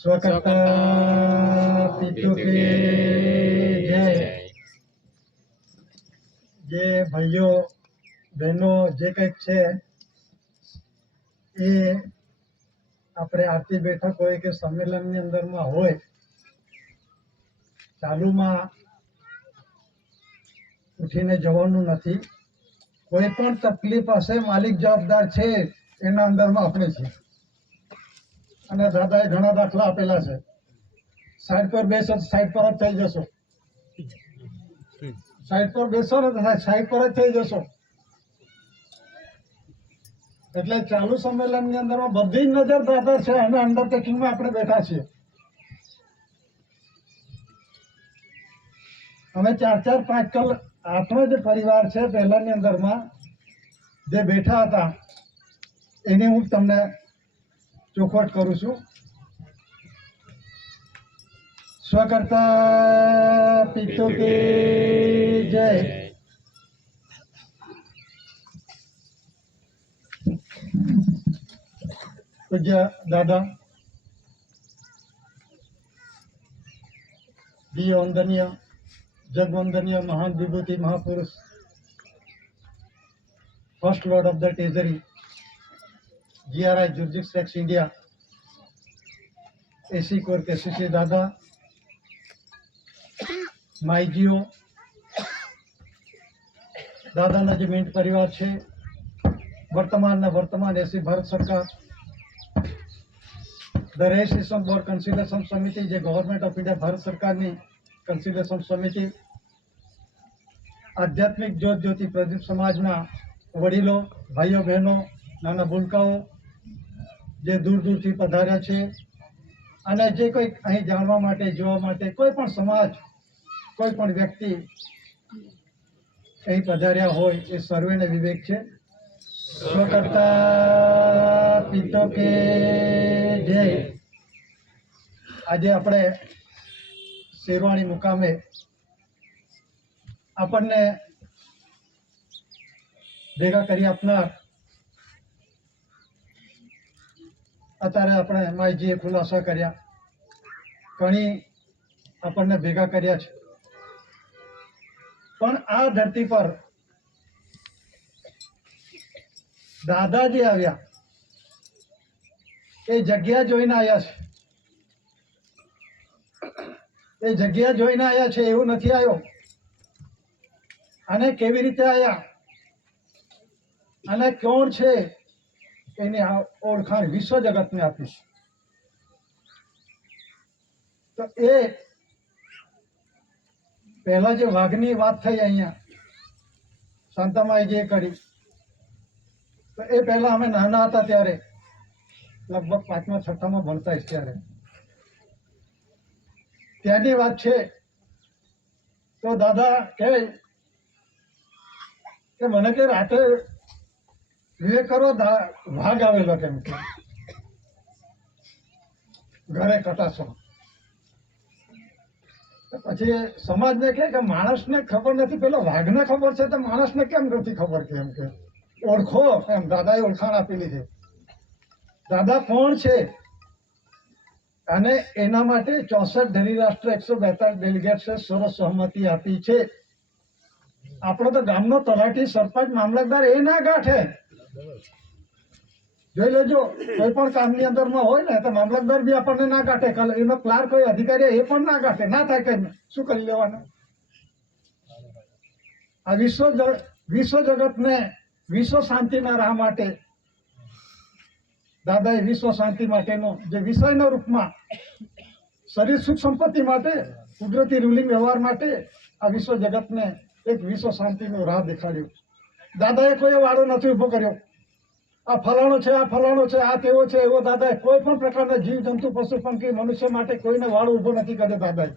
સ્વકર્તા પિતૃ કે જય। જે ભાઈઓ બહેનો જે કંઈક છે એ આપણે આરતી બેઠક હોય કે સંમેલનની અંદરમાં હોય, ચાલુમાં ઉઠીને જવાનું નથી। કોઈ પણ તકલીફ હશે, માલિક જવાબદાર છે, એના અંદરમાં આપણે છીએ। અને દાદાએ ઘણા દાખલા આપેલા છે। સાઈડ પર બેસો, સાઈડ પર જ થઈ જશો। સાઈડ પર બેસો ને તો સાઈડ પર જ થઈ જશો। એટલે ચાલુ સંમેલનની અંદરમાં બધી જ નજર દાદા છે અને અંડરટેકિંગમાં આપણે બેઠા છીએ। અમે 4-4, 5 કલાક આપણો જે પરિવાર છે પહેલાની અંદરમાં જે બેઠા હતા એની હું તમને ચોખવટ કરું છું। સ્વકર્તા પિતૃ કે જય। પૂજ્ય દાદા દિવ્ય વંદનીય જગવંદનીય મહાન વિભૂતિ મહાપુરુષ first lord of the treasury GRI jurisdiction India એસી કોર કેસીસી દાદા, માઈજીઓ, દાદાના જે મિન્ટ પરિવાર છે, વર્તમાન એસી ભારત સરકાર, ધ રજિસ્ટ્રેશન બોર્ડ કન્સિડરેશન સમિતિ જે ગવર્મેન્ટ ઓફ ઇન્ડિયા ભારત સરકારની કન્સિડરેશન સમિતિ, આધ્યાત્મિક જ્યોતિ પ્રદીપ સમાજના વડીલો, ભાઈઓ બહેનો, નાના ભૂલકાઓ જે દૂર દૂરથી પધાર્યા છે અને જે કંઈક અહીં જાણવા માટે, જોવા માટે, કોઈ પણ સમાજ, કોઈ પણ વ્યક્તિ અહીં પધાર્યા હોય એ સર્વેને વિવેક છે। સ્વકર્તા પિતૃ કે જય। આજે આપણે શેરવાણી મુકામે આપણને ભેગા કરી આપનાર અત્યારે આપણે માઈજીએ ખુલાસા કર્યા, ઘણી આપણને ભેગા કર્યા છે, પણ આ ધરતી પર દાદા જે આવ્યા એ જગ્યા જોઈને આવ્યા છે। એ જગ્યા જોઈને આવ્યા છે, એવું નથી આવ્યો। અને કેવી રીતે આવ્યા અને કોણ છે એની ઓળખાણ વિશ્વ જગતને આપીશ। તો એ પહેલા જે વાઘની વાત થઈ અહીંયા શાંતામાઈજીએ કરી, તો એ પહેલા અમે નાના હતા ત્યારે લગભગ 5મા 6મામાં ભણતા ત્યારે ત્યાંની વાત છે। તો દાદા કહે કે મને કે રાતે વિવેક કરો વાઘ આવેલો કેમ કે ઘરે કટાશો। પછી સમાજને કે માણસને ખબર નથી, પેલો વાઘને ખબર છે તો માણસને કેમ નથી ખબર, કેમ કે ઓળખો એમ દાદાએ ઓળખાણ આપેલી છે। દાદા કોણ છે અને એના માટે 64 ધરી રાષ્ટ્ર 142 ડેલિગેટ્સે સર્વ સહમતિ આપી છે। આપણો તો ગામનો તલાટી, સરપંચ, મામલતદાર એ ના ગાંઠે। જોઈ લેજો, કોઈ પણ કામની અંદરમાં હોય ને તો મામલતદાર બી આપણને ના કાઢે, એનો ક્લાર્ક હોય, અધિકારી એ પણ ના કાઢે, ના થાય કઈ શું કરી લેવાનું। આ વિશ્વ જગતને વિશ્વ શાંતિના રાહ માટે દાદાએ વિશ્વ શાંતિ માટેનો જે વિષયના રૂપમાં શરીર સુખ સંપત્તિ માટે, કુદરતી રૂલિંગ વ્યવહાર માટે આ વિશ્વ જગતને એક વિશ્વ શાંતિનો રાહ દેખાડ્યો। દાદાએ કોઈ વાળો નથી ઉભો કર્યો, આ ફલાણો છે, આ ફલાણો છે, આ તેવો છે, એવો દાદાએ કોઈ પણ પ્રકારના જીવ જંતુ પશુ પંખી મનુષ્ય માટે કોઈને વાળો ઉભો નથી કર્યો।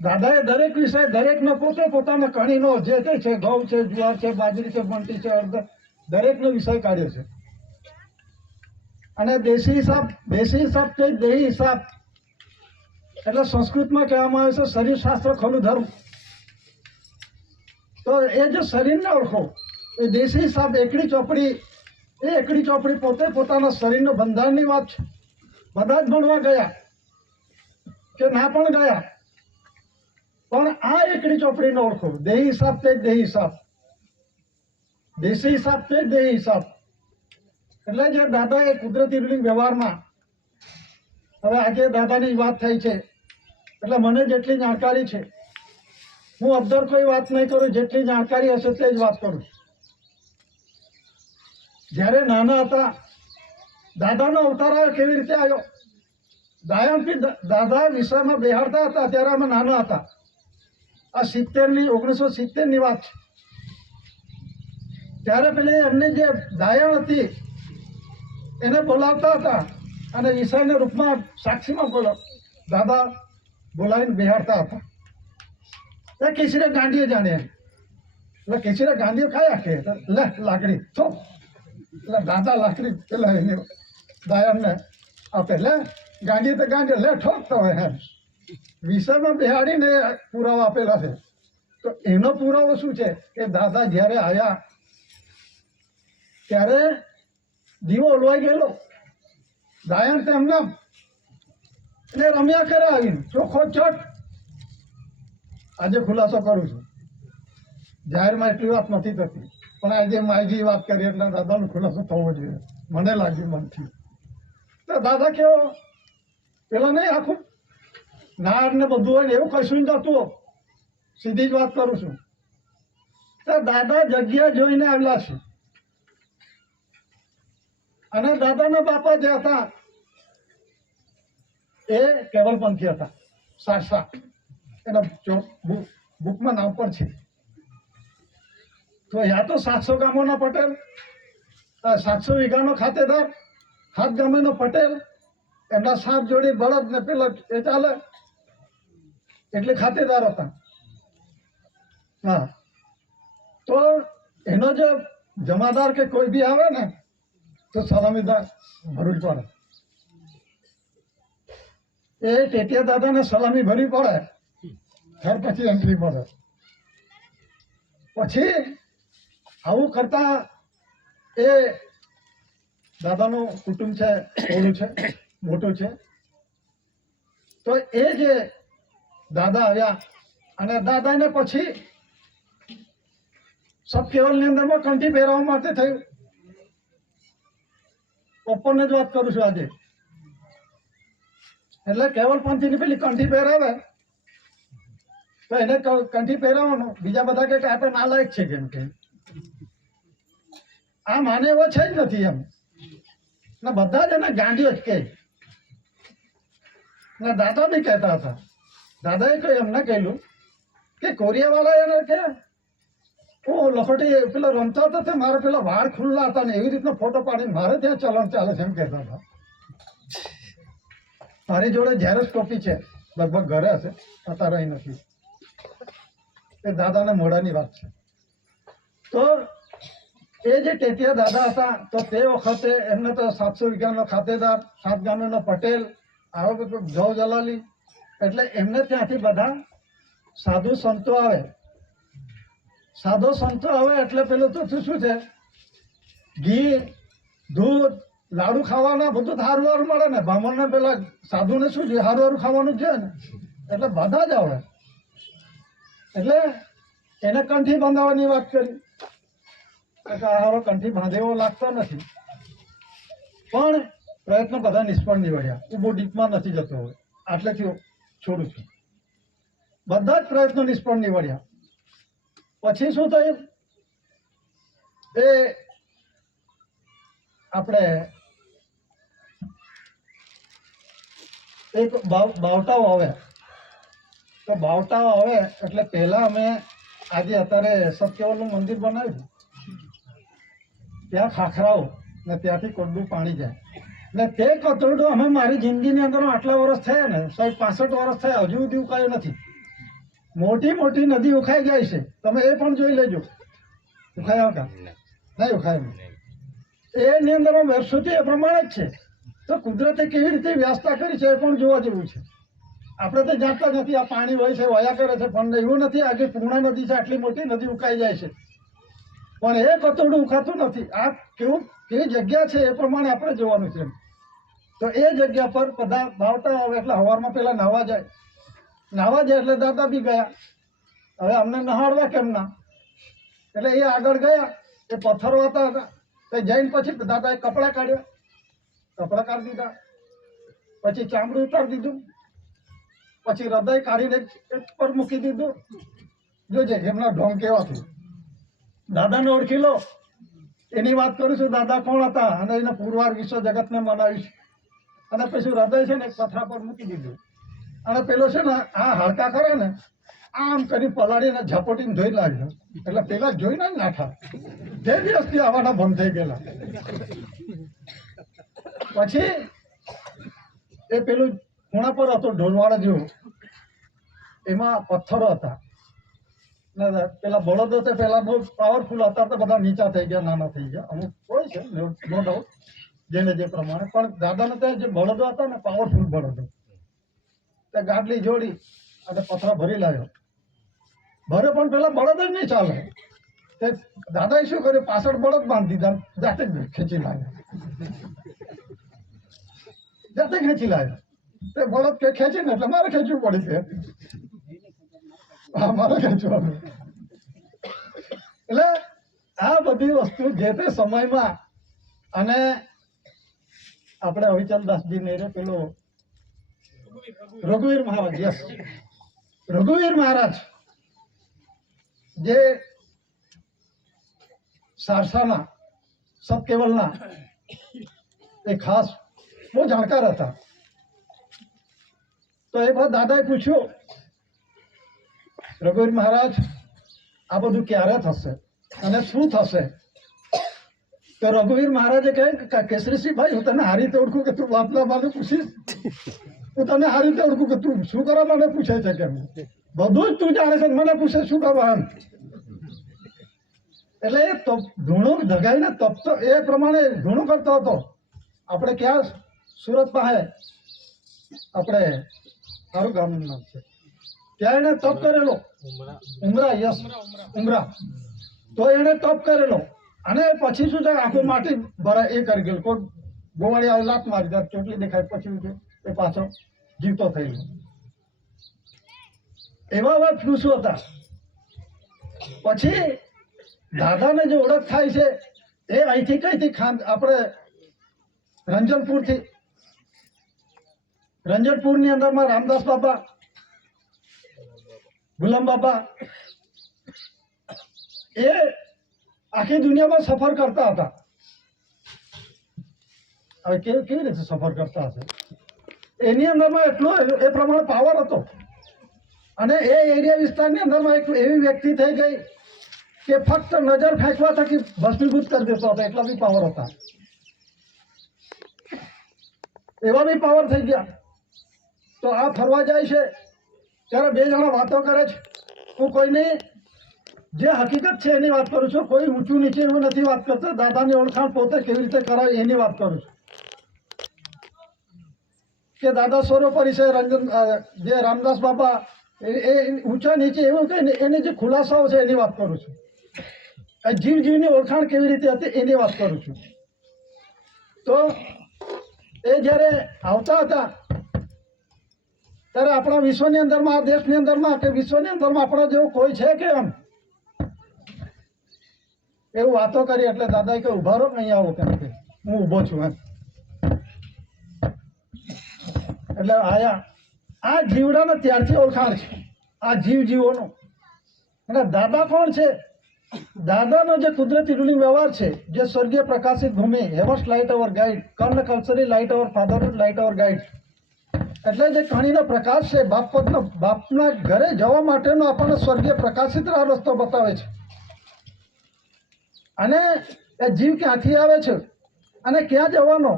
દાદાએ દરેક વિષય, દરેકનો પોતે પોતાના કણીનો જે તે છે, ઘઉં છે, જુવાર છે, બાજરી છે, બંટી છે, અડદ, દરેકનો વિષય કાઢ્યો છે। અને દેશી હિસાબ છે, દેહી હિસાબ એટલે સંસ્કૃતમાં કહેવામાં આવે છે શરીર શાસ્ત્ર ખલું ધર્મ। તો એ જે શરીરને ઓળખો, એ દેશી હિસાબ એકડી ચોપડી પોતે પોતાના શરીરનો બંધારણની વાત છે। બધા જ ભણવા ગયા કે ના પણ ગયા, પણ આ એકડી ચોપડીને ઓળખો. દેહી હિસાબ તે જ દેહી હિસાબ, દેશી હિસાબ તે જ દેહી હિસાબ. એટલે જે દાદાએ કુદરતી રૂલિંગ વ્યવહારમાં, હવે આજે દાદાની વાત થઈ છે એટલે મને જેટલી જાણકારી છે હું અધર કોઈ વાત નહીં કરું, જેટલી જાણકારી હશે તે જ વાત કરું. જ્યારે નાના હતા દાદાનો અવતાર આવ્યો, કેવી રીતે આવ્યો? દાયાણથી દાદા વિષયમાં બેહાડતા હતા ત્યારે અમે નાના હતા. આ 1970ની વાત છે. ત્યારે પેલી એમની જે દાયણ હતી એને બોલાવતા હતા અને વિષયના રૂપમાં સાક્ષીમાં દાદા બોલાવીને બેહાડતા હતા. એ કેસરે ગાંડીએ જાણે, એટલે કેસરે ગાંડીઓ ખાયા કે લે લાકડી છો, એટલે દાદા લાકડી પેલા એને દાયણને આપે, લે ગાંડી તો ગાંડી લે ઠોકતો હોય એમ. વિષયમાં બેહાડીને પુરાવા આપેલા છે. તો એનો પુરાવો શું છે કે દાદા જ્યારે આવ્યા ત્યારે દીવો ઓલવાઈ ગયેલો, દાયણ તેમના એને રમ્યા કરે આવીને ચોખ્ખો ચટ. આજે ખુલાસો કરું છું, જાહેરમાં એટલી વાત નથી થતી, પણ આજે માયગી વાત કરી એટલે દાદાનો ખુલાસો થવો જોઈએ, મને લાગ્યું મનથી. તો દાદા કેવો પેલા નહીં આખું નાળ ને બધું હોય ને એવું કશું નતું, સીધી જ વાત કરું છું. તો દાદા જગ્યા જોઈને આવેલા છે અને દાદાના બાપા જે હતા એ કેવલપંથી હતા, સારસા. એના બુકમાં નામ પણ છે. તો યા તો 700 ગામોના પટેલ, 700 વીઘાનો ખાતેદાર, 7 ગામોનો પટેલ, એમના 7 જોડી બળદ ને પેલો એ ચાલે એટલે ખાતેદાર હતા. હા, તો એનો જે જમાદાર કે કોઈ બી આવે ને તો સલામીદાર ભરવી પડે. એ ટેટિયા દાદાને સલામી ભરવી પડે, ત્યાર પછી એન્ટ્રી મળે. પછી આવું કરતા એ દાદાનું કુટુંબ છે, થોડું છે, મોટું છે. તો એ જે દાદા આવ્યા અને દાદાને પછી સબ કેવલની અંદરમાં કંઠી પહેરવા માટે થયું. ઓપન જ વાત કરું છું આજે. એટલે કેવલપંથીની પેલી કંઠી પહેરાવે તો એને કંઠી પહેરાવવાનું, બીજા બધા કે આ તો નાલાયક છે કેમ કે આ માને એવો છે જ નથી એમ. ને બધા જ એને ગાંડીઓ જ કહે. ને દાદા બી કહેતા હતા, દાદાએ કહ્યું એમને કહેલું કે કોરિયાવાળા એને કે હું લખોટી પેલા રમતા હતા તે મારે પેલા વાળ ખુલ્લા હતા ને એવી રીતનો ફોટો પાડીને મારે ત્યાં ચલણ ચાલે છે એમ કહેતા હતા. મારી જોડે ઝેરોક્સ કોપી છે, લગભગ ઘરે હશે, અત્યારે અહીં નથી. એ દાદાના મોઢાની વાત છે. તો એ જે ટેટિયા દાદા હતા તો તે વખતે એમને તો 700 વીઘાનો ખાતેદાર, 7 ગામનો પટેલ, આવો બધું જવ જલાલી. એટલે એમને ત્યાંથી બધા સાધુ સંતો આવે. સાધુ સંતો આવે એટલે પેલું તો શું છે, ઘી, દૂધ, લાડુ ખાવાના બધું સારું સારું મળે ને. બ્રાહ્મણને પેલા સાધુને શું છે, સારું સારું ખાવાનું છે ને, એટલે બધા જ આવે. એટલે એને કંઠી બાંધવાની વાત કરી. હારો કંઠી બાંધે એવો લાગતો નથી, પણ પ્રયત્નો બધા નિષ્ફળ નીવડ્યા. એ બહુ ડીપમાં નથી જતો, હવે આટલેથી છોડું છું. બધા જ પ્રયત્નો નિષ્ફળ નીવડ્યા. પછી શું થયું, એ આપણે એક બાવટાઓ આવે. તો બાવટાઓ આવે એટલે પહેલા અમે આજે અત્યારે સત્યવલનું મંદિર બનાવ્યું, ત્યાં ખાખરાઓ ને ત્યાંથી કોડું પાણી જાય ને તે કતરડું અમે મારી જિંદગીની અંદર આટલા વર્ષ થયા ને, 65 વર્ષ થયા, હજુ સુધી ઉકાયું નથી. મોટી મોટી નદી ઉખાઈ જાય છે, તમે એ પણ જોઈ લેજો. ઉખાયા કા નહીં ઉખાય, એની અંદર વર્ષોથી એ પ્રમાણે જ છે. તો કુદરતે કેવી રીતે વ્યવસ્થા કરી છે એ પણ જોવા જેવું છે. આપણે તો જાણતા નથી, આ પાણી હોય છે વયા કરે છે, પણ એવું નથી. આજે પૂર્ણા નદી છે, આટલી મોટી નદી ઉકાઈ જાય છે, પણ એ કતરડું ઉખાતું નથી. આ કેવી જગ્યા છે એ પ્રમાણે આપણે જોવાનું છે. તો એ જગ્યા પર બધા બાવટા આવે એટલે સવારમાં પેલા નાહવા જાય એટલે દાદા બી ગયા. હવે અમને નહાડવા કેમ ના, એટલે એ આગળ ગયા. એ પથ્થરો હતા તે જઈને પછી દાદાએ કપડાં કાઢી દીધા, પછી ચામડું ઉતારી દીધું, પછી હૃદય કાઢીને પર મૂકી દીધું. જોજે એમના ઢોંગ કેવાથી દાદાને ઓળખી લો. એની વાત કરું છું, દાદા કોણ હતા અને એના પુરવાર વિશ્વ જગતને મનાવીશ. અને પછી હૃદય છે ને એક પથરા પર મૂકી દીધું અને પેલો છે ને આ હાડકા કરે ને આમ કરી પલાળીને ઝપોટીને ધોઈ લાગ્યો. એટલે પેલા જોઈને જ નાઠા જે દિવસથી આવવાના બંધ થઈ ગયેલા. પછી એ પેલું ખૂણા પર હતો ઢોલવાડા જેવું, એમાં પથ્થરો હતા. પેલા બળદો તો પેલા બહુ પાવરફુલ હતા, તો બધા નીચા થઈ ગયા, નાના થઈ ગયા. અમુક હોય છે નો ડાઉટ, જેને જે પ્રમાણે. પણ દાદાને ત્યાં જે બળદો હતા ને પાવરફુલ બળદો, તે ગાડલી જોડી અને પથરા ભરી લાવ્યો. ભરે પણ પેલા બળદ જ નહીં ચાલે. તે દાદાએ શું કર્યું, પાછળ બળદ બાંધી દીધા, જાતે જ ખેંચી લાવ્યા. તે બળદ કે ખેંચી ને એટલે મારે ખેંચવું પડી છે. હા, મારે ખેંચવાનું. એટલે આ બધી વસ્તુ જે તે સમયમાં. અને આપણે અવિચલદાસજી ને પેલો રઘુવીર મહારાજ, યસ, રઘુવીર મહારાજ જે સારસાના સબકેવલના એ ખાસ બહુ જાણકાર હતા. તો એક વાર દાદાએ પૂછ્યું, રઘુવીર મહારાજ આ બધું ક્યારે થશે અને શું થશે? તો રઘુવીર મહારાજે કહે કે કેસરીસિંહ ભાઈ, હું તને હારી રીતે ઓળખું કે તું બાપલા માટે પૂછીશ? હું તને હારી રીતે ઓળખું કે તું શું કરવા માટે પૂછે છે? કેમ બધું જ તું જાણે છે, મને પૂછે શું કરવા? એમ એટલે એ ધૂણું ધગાઈને તપતો એ પ્રમાણે ધૂણું કરતો હતો. આપણે ક્યાં સુરત પાસે આપણે સારું ગામનું નામ છે, ત્યાં એને તપ કરેલો, ઉમરા, યસ, ઉમરા. તો એને તપ કરેલો અને પછી શું છે, આખું માટી ભરાય એ કરી ગયેલું. કોઈ ગોવાળી આવે લાત મારી દે, ચોટલી દેખાય, પછી એ પાછો જીવતો થઈ ગયો. એવા ફ્લુસુ હતા. પછી દાદાને જે ઓળખ થાય છે એ અહીંથી કઈથી આપણે રંજનપુરની અંદરમાં રામદાસ બાબા, ગુલામ બાબા, એ આખી દુનિયામાં સફર કરતા હતા. હવે કેવી રીતે સફર કરતા હશે? એની અંદરમાં એટલો એ પ્રમાણે પાવર હતો. અને એ એરિયા વિસ્તારની અંદરમાં એક એવી વ્યક્તિ થઈ ગઈ કે ફક્ત નજર ફેંકવા થકી ભસ્મીભૂત કરી દેતો હતો. એટલા બી પાવર હતા, એવા બી પાવર થઈ ગયા. તો આ ફરવા જાય છે ત્યારે બે જણા વાતો કરે છે. હું કોઈની જે હકીકત છે એની વાત કરું છું, કોઈ ઊંચું નીચે એવું નથી વાત કરતો. દાદાની ઓળખાણ પોતે કેવી રીતે કરાય એની વાત કરું છું. કે દાદા સર્વોપરી છે, જે રામદાસ બાબા એ ઊંચા નીચે એવું કઈ એની જે ખુલાસાઓ છે એની વાત કરું છું. જીવની ઓળખાણ કેવી રીતે હતી એની વાત કરું છું. તો એ જ્યારે આવતા હતા ત્યારે આપણા વિશ્વની અંદરમાં, આ દેશની અંદરમાં કે વિશ્વની અંદરમાં આપણા જેવું કોઈ છે કે એમ એવું વાતો કરી. એટલે દાદાએ કે ઉભા રહો, નહીં આવો, કેમ કે હું ઊભો છું એમ. એટલે આયા. આ જીવડાને ત્યારથી ઓળખાણ છે, આ જીવોનો. અને દાદા કોણ છે? દાદાનો જે કુદરતી રૂલિંગ વ્યવહાર છે, જે સ્વર્ગીય પ્રકાશિત ભૂમિ, હેવન્સ લાઇટ અવર ગાઈડ, કર્ણ કલ્ચરી light our father, light our guide. એટલે જે કણીનો પ્રકાશ છે, બાપના ઘરે જવા માટેનો આપણને સ્વર્ગીય પ્રકાશિત રસ્તો બતાવે છે. અને એ જીવ ક્યાંથી આવે છે અને ક્યાં જવાનો,